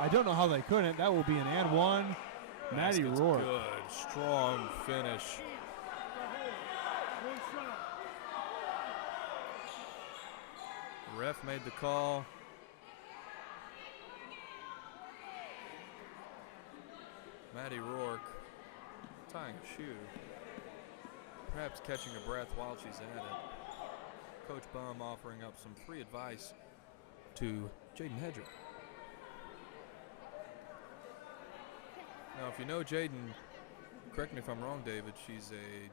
I don't know how they couldn't. That will be an and 1. Maddie Rourke. Good, strong finish. The ref made the call. Maddie Rourke tying a shoe. Perhaps catching her breath while she's at it. Coach Bum offering up some free advice to Jaden Hedrick. Now, if you know Jaden, correct me if I'm wrong, David, she's a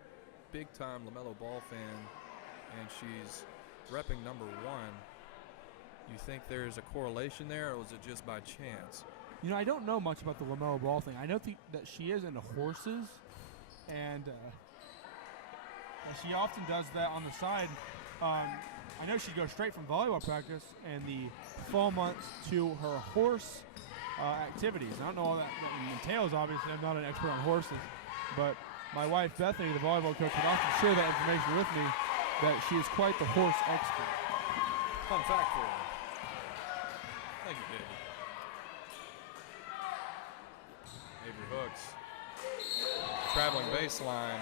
big-time LaMelo Ball fan, and she's repping number 1. You think there's a correlation there, or was it just by chance? You know, I don't know much about the LaMelo Ball thing. I know that she is into horses, and she often does that on the side. I know she goes straight from volleyball practice in the fall months to her horse activities. I don't know all that entails, obviously. I'm not an expert on horses. But my wife, Bethany, the volleyball coach, would often share that information with me, that she is quite the horse expert. Fun fact for you. Thank you, David. Avery Hooks. Traveling baseline.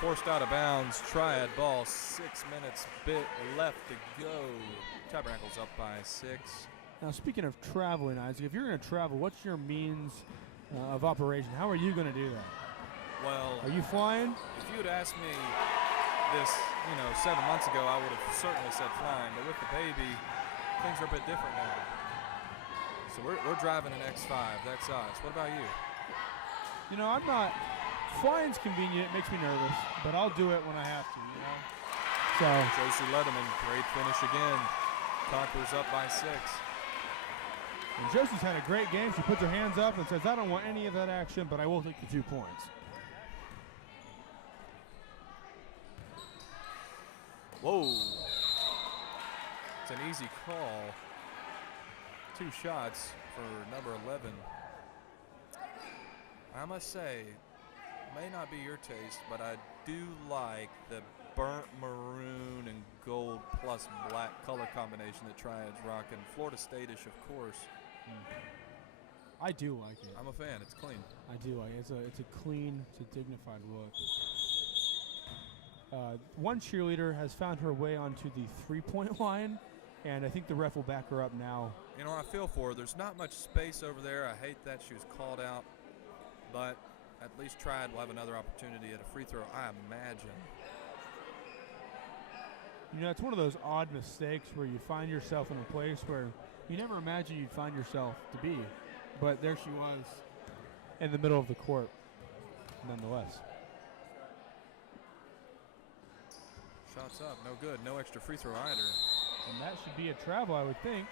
Forced out of bounds. Triad ball. 6 minutes bit left to go. Tabernacle's up by 6. Now, speaking of traveling, Isaac, if you're going to travel, what's your means of operation? How are you going to do that? Well, are you flying? If you had asked me this, 7 months ago, I would have certainly said flying. But with the baby, things are a bit different now. So we're driving an X5. That's us. What about you? I'm not. Flying's convenient. It makes me nervous, but I'll do it when I have to. So Josie Letterman, great finish again. Conquerors up by 6. And Josie's had a great game. She puts her hands up and says, "I don't want any of that action, but I will take the 2 points." Whoa. It's an easy call. 2 shots for number 11. I must say, may not be your taste, but I do like the burnt maroon and gold plus black color combination that Triad's rocking. Florida State-ish, of course. I do like it. I'm a fan. It's clean. I do like it. It's a clean, it's a dignified look. One cheerleader has found her way onto the 3-point line, and I think the ref will back her up now. I feel for her. There's not much space over there. I hate that she was called out, but at least Triad will have another opportunity at a free throw, I imagine. It's one of those odd mistakes where you find yourself in a place where you never imagined you'd find yourself to be, but there she was in the middle of the court, nonetheless. Shots up, no good. No extra free throw either. And that should be a travel, I would think.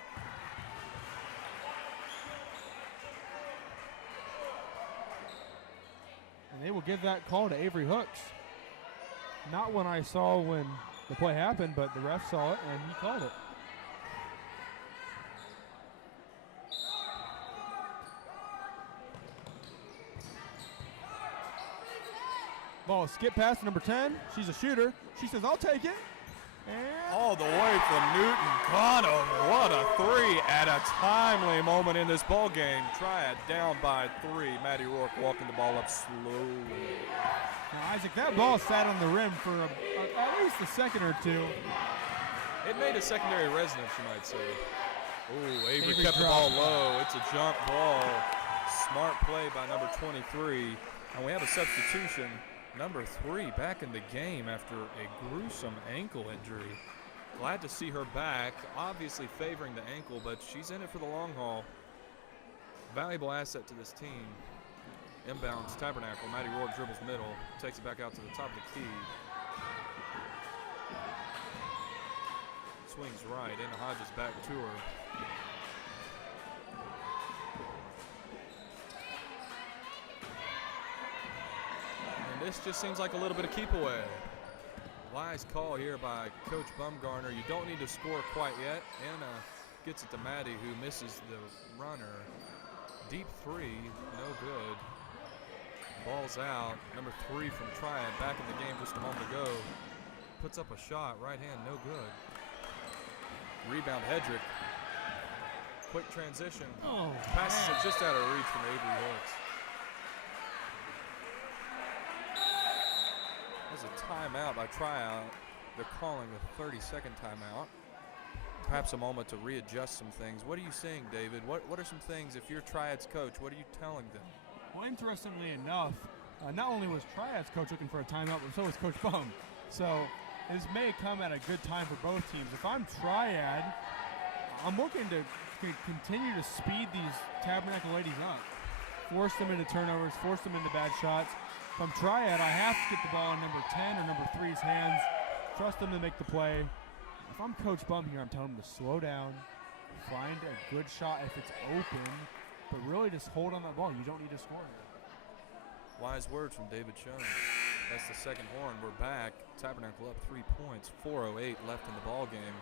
And they will give that call to Avery Hooks. Not when I saw when the play happened, but the ref saw it and he called it. Ball skip pass to number 10. She's a shooter. She says, "I'll take it." And all the way from Newton Connor. What a 3 at a timely moment in this ball game. Triad down by 3. Maddie Rourke walking the ball up slowly. Now, Isaac, that ball sat on the rim for at least a second or two. It made a secondary resonance, you might say. Ooh, Avery kept the dropped. ball low. It's a jump ball. Smart play by number 23. And we have a substitution. Number 3 back in the game after a gruesome ankle injury. Glad to see her back. Obviously favoring the ankle, but she's in it for the long haul. Valuable asset to this team. Inbounds, Tabernacle. Maddie Rourke dribbles middle. Takes it back out to the top of the key. Swings right. Anna Hodges back to her. This just seems like a little bit of keep away. Wise call here by Coach Bumgarner. You don't need to score quite yet. Anna gets it to Maddie, who misses the runner. Deep 3, no good. Ball's out. Number 3 from Triad, back in the game just a moment ago. Puts up a shot, right hand, no good. Rebound, Hedrick. Quick transition. Oh, passes it just out of reach from Avery Hooks. There's a timeout by Triad. They're calling a 30-second timeout. Perhaps a moment to readjust some things. What are you saying, David? What are some things, if you're Triad's coach, what are you telling them? Well, interestingly enough, Not only was Triad's coach looking for a timeout, but so was Coach Bum. So this may come at a good time for both teams. If I'm Triad, I'm looking to continue to speed these Tabernacle ladies up. Force them into turnovers, force them into bad shots. If I'm Triad, I have to get the ball in number 10 or number 3's hands, trust them to make the play. If I'm Coach Bum here, I'm telling them to slow down, find a good shot if it's open, but really just hold on that ball. You don't need to score here. Wise words from David Schoen. That's the second horn. We're back. Tabernacle up 3 points. 4:08 left in the ball game.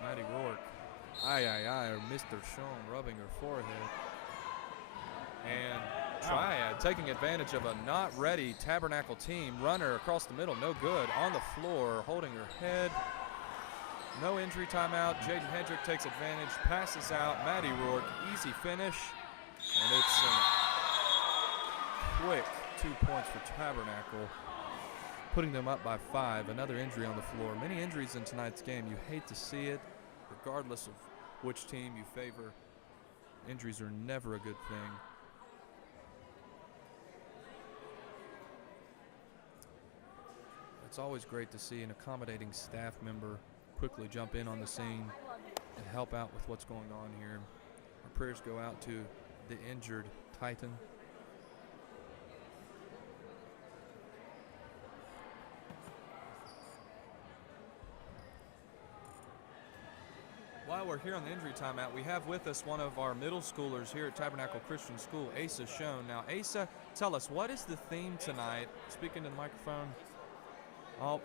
Maddie Rourke. Or Mr. Schoen rubbing her forehead. And Triad taking advantage of a not ready Tabernacle team. Runner across the middle, no good. On the floor, holding her head. No injury timeout. Jaden Hendrick takes advantage, passes out. Maddie Rourke, easy finish. And it's a quick 2 points for Tabernacle, putting them up by 5. Another injury on the floor. Many injuries in tonight's game. You hate to see it, regardless of which team you favor. Injuries are never a good thing. It's always great to see an accommodating staff member quickly jump in on the scene and help out with what's going on here. Our prayers go out to the injured Titan. While we're here on the injury timeout, we have with us one of our middle schoolers here at Tabernacle Christian School, Asa Schoen. Now, Asa, tell us, what is the theme tonight? Speaking to the microphone. Oh,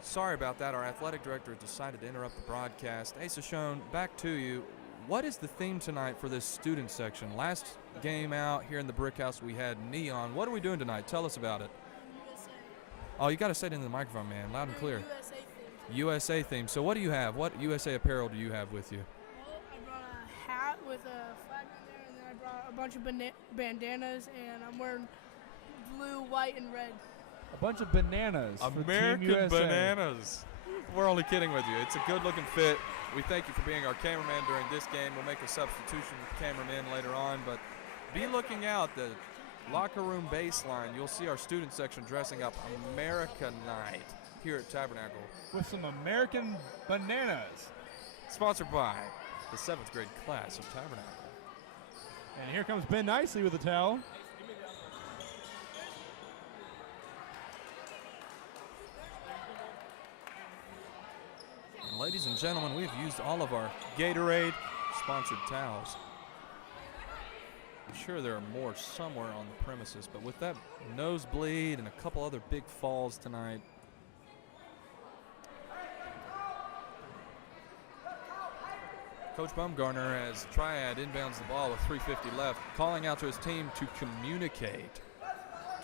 sorry about that. Our athletic director decided to interrupt the broadcast. Asa Schoen, back to you. What is the theme tonight for this student section? Last game out here in the Brick House, we had neon. What are we doing tonight? Tell us about it. USA. Oh, you got to say it into the microphone, man, loud and clear. USA theme. USA theme. So what do you have? What USA apparel do you have with you? Well, I brought a hat with a flag on there, and then I brought a bunch of bandanas, and I'm wearing blue, white, and red. A bunch of bananas for Team American USA. bananas. We're only kidding with you. It's a good-looking fit. We thank you for being our cameraman during this game. We'll make a substitution with cameraman later on, but be looking out. The locker room baseline, you'll see our student section dressing up America Night here at Tabernacle. With some American bananas. Sponsored by the 7th grade class of Tabernacle. And here comes Ben Nicely with the towel. And ladies and gentlemen, we've used all of our Gatorade sponsored towels. I'm sure there are more somewhere on the premises, but with that nosebleed and a couple other big falls tonight, Coach Bumgarner, as Triad inbounds the ball with 3:50 left, calling out to his team to communicate.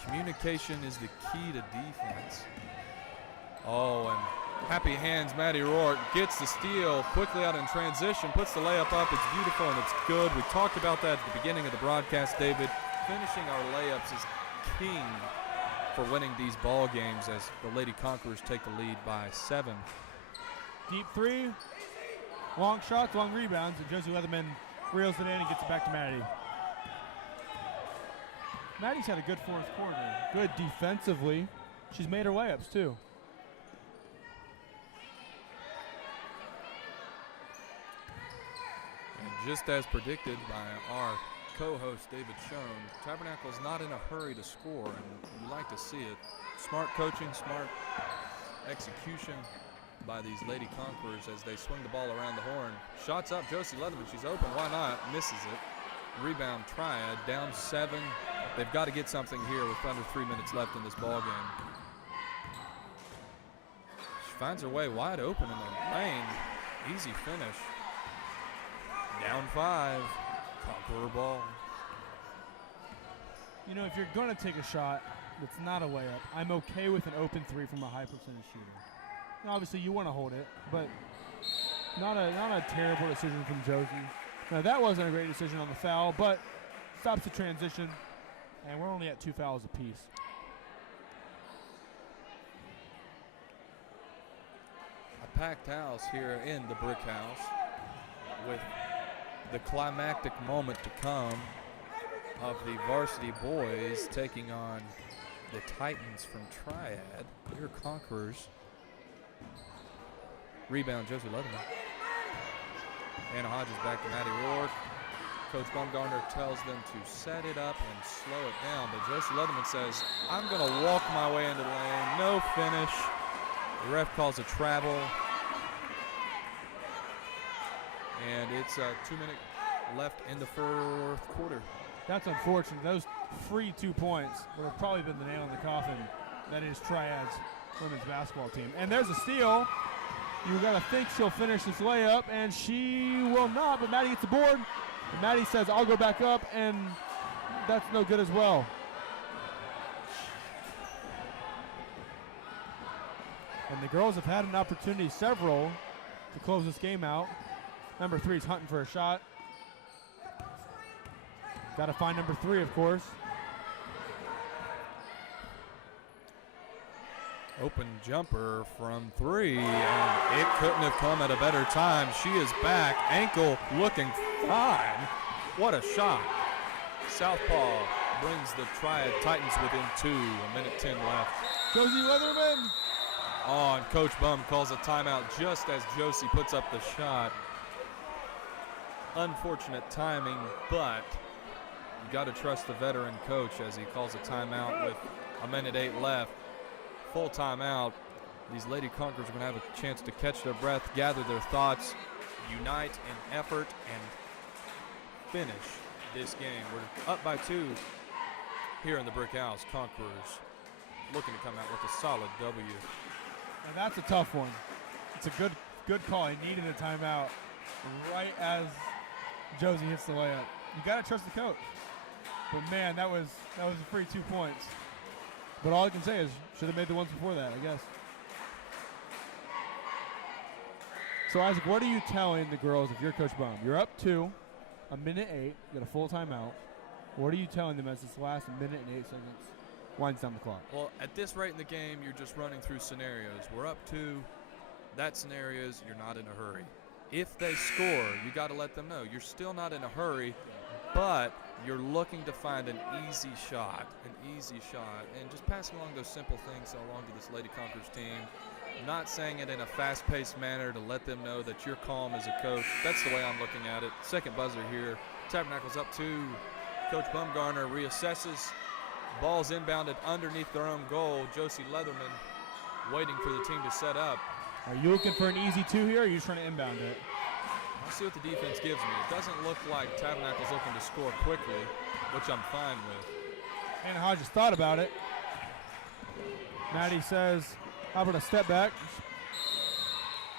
Communication is the key to defense. Oh, and happy hands, Maddie Rourke gets the steal quickly out in transition, puts the layup up. It's beautiful and it's good. We talked about that at the beginning of the broadcast, David. Finishing our layups is king for winning these ball games as the Lady Conquerors take the lead by 7. Deep three, long shots, long rebounds, and Josie Leatherman reels it in and gets it back to Maddie. Maddie's had a good fourth quarter. Good defensively. She's made her layups too. And just as predicted by our co-host David Schoen, Tabernacle's not in a hurry to score, and you like to see it. Smart coaching, smart execution by these Lady Conquerors as they swing the ball around the horn. Shots up, Josie Leatherman, she's open, why not? Misses it. Rebound Triad, down 7. They've got to get something here with under 3 minutes left in this ball game. She finds her way wide open in the lane. Easy finish. Down 5. Conqueror ball. You know, if you're going to take a shot that's not a layup, I'm okay with an open three from a high percentage shooter. Now, obviously, you want to hold it, but not a terrible decision from Josie. Now, that wasn't a great decision on the foul, but stops the transition, and we're only at 2 fouls apiece. A packed house here in the Brick House with the climactic moment to come. of the Varsity boys taking on the Titans from Triad. Your Conquerors. Rebound, Josie Leatherman. Anna Hodges back to Maddie Rourke. Coach Bumgarner tells them to set it up and slow it down, but Josie Leatherman says, I'm going to walk my way into the lane. No finish. The ref calls a travel. And it's a 2-minute left in the fourth quarter. That's unfortunate. Those free 2 points would have probably been the nail in the coffin. That is Triad's women's basketball team. And there's a steal. You got to think she'll finish this layup, and she will not, but Maddie gets the board. And Maddie says, I'll go back up, and that's no good as well. And the girls have had an opportunity, several, to close this game out. Number 3 is hunting for a shot. Got to find number 3, of course. Open jumper from 3, and it couldn't have come at a better time. She is back, ankle looking fine. What a shot. Southpaw brings the Triad Titans within 2, 1:10 left. Josie Leatherman. Oh, and Coach Bum calls a timeout just as Josie puts up the shot. Unfortunate timing, but you got to trust the veteran coach as he calls a timeout with 1:08 left. Full timeout. These Lady Conquerors are going to have a chance to catch their breath, gather their thoughts, unite in effort, and finish this game. We're up by 2 here in the Brick House. Conquerors looking to come out with a solid W. And that's a tough one. It's a good call. He needed a timeout right as Josie hits the layup. You got to trust the coach. But man, that was a free 2 points. But all I can say is should have made the ones before that, I guess. So Isaac, what are you telling the girls if you're Coach Bum? You're up 2, 1:08, you got a full timeout. What are you telling them as this last 1:08 winds down the clock? Well, at this rate in the game, you're just running through scenarios. We're up 2. That scenario is you're not in a hurry. If they score, you got to let them know you're still not in a hurry, but you're looking to find an easy shot, and just passing along those simple things along to this Lady Conquerors team. Not saying it in a fast-paced manner to let them know that you're calm as a coach. That's the way I'm looking at it. Second buzzer here. Tabernacle's up 2. Coach Bumgarner reassesses. Ball's inbounded underneath their own goal. Josie Leatherman waiting for the team to set up. Are you looking for an easy 2 here, or are you trying to inbound it? I'll see what the defense gives me. It doesn't look like Tabernacle's looking to score quickly, which I'm fine with. Hannah Hodges thought about it. Maddie says, how about a step back?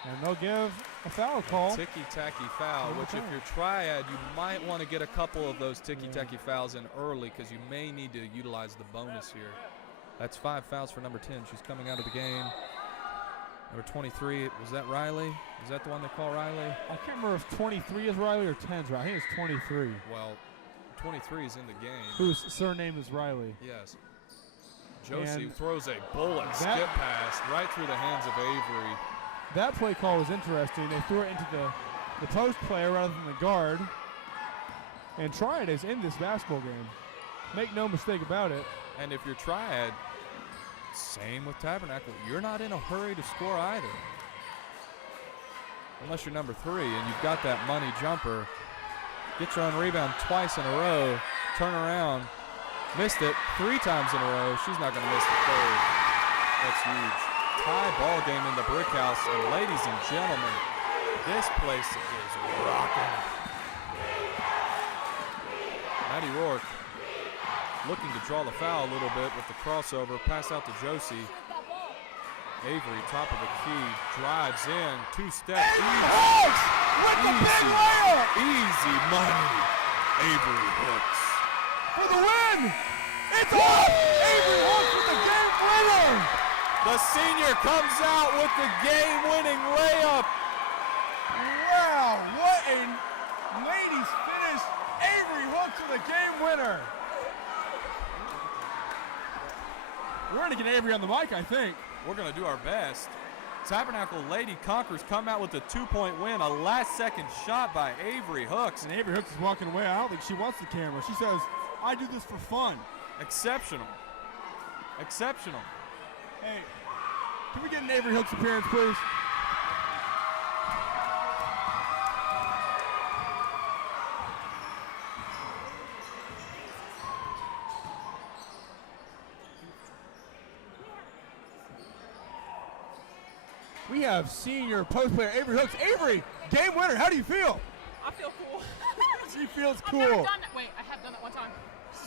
And they'll give a foul call. Ticky-tacky foul, which if you're Triad, you might want to get a couple of those ticky-tacky fouls in early because you may need to utilize the bonus here. That's 5 fouls for number 10. She's coming out of the game. Number 23, was that Riley? Is that the one they call Riley? I can't remember if 23 is Riley or 10 is Riley. I think it's 23. Well, 23 is in the game. Whose surname is Riley. Yes. Josie And throws a bullet skip pass right through the hands of Avery. That play call was interesting. They threw it into the post player rather than the guard. And Triad is in this basketball game. Make no mistake about it. And if you're Triad, same with Tabernacle. You're not in a hurry to score either. Unless you're number 3 and you've got that money jumper. Get your own rebound twice in a row. Turn around. Missed it 3 times in a row. She's not going to miss the 3rd. That's huge. Tie ball game in the Brick House. And ladies and gentlemen, this place is rocking. Maddie Rourke looking to draw the foul a little bit with the crossover. Pass out to Josie. Avery, top of the key, drives in, 2-step. With the big layup! Easy money. Avery Hooks. For the win! It's off! Avery Hooks with the game winner! The senior comes out with the game-winning layup. Wow, what a ladies finish. Avery Hooks with a game winner. We're going to get Avery on the mic, I think. We're going to do our best. Tabernacle Lady Conquerors come out with a 2-point win, a last-second shot by Avery Hooks. And Avery Hooks is walking away. I don't think she wants the camera. She says, I do this for fun. Exceptional. Exceptional. Hey, can we get an Avery Hooks appearance, please? We have senior post player Avery Hooks. Avery, game winner. How do you feel? I feel cool. She feels I've never cool. done that. Wait, I have done it one time.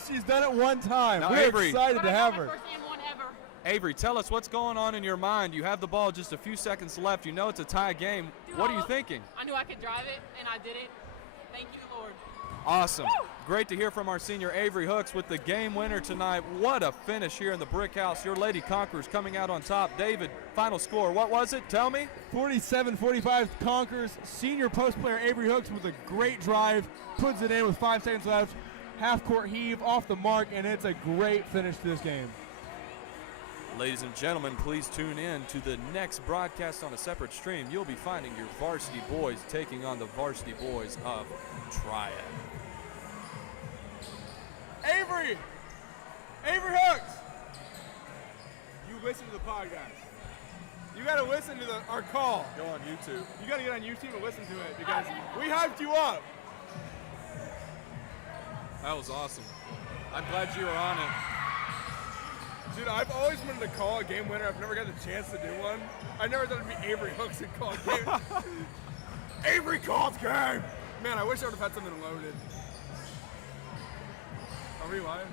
She's done it one time. Now, We're Avery. excited But to I have got my her. first and one ever. Avery, tell us what's going on in your mind. You have the ball, just a few seconds left. You know it's a tie game. What are you thinking? I knew I could drive it, and I did it. Thank you, Lord. Awesome. Great to hear from our senior Avery Hooks with the game winner tonight. What a finish here in the Brick House. Your Lady Conquerors coming out on top. David, final score. What was it? Tell me. 47-45 conquers. Senior post player Avery Hooks with a great drive. Puts it in with 5 seconds left. Half court heave off the mark, and it's a great finish to this game. Ladies and gentlemen, please tune in to the next broadcast on a separate stream. You'll be finding your varsity boys taking on the varsity boys of Triad. Avery! Avery Hooks! You listen to the podcast. You got to listen to our call. Go on YouTube. You got to get on YouTube and listen to it because we hyped you up. That was awesome. I'm glad you were on it. Dude, I've always wanted to call a game winner. I've never got the chance to do one. I never thought it'd be Avery Hooks and call a game. Avery calls game! Man, I wish I would have had something loaded. Are we live?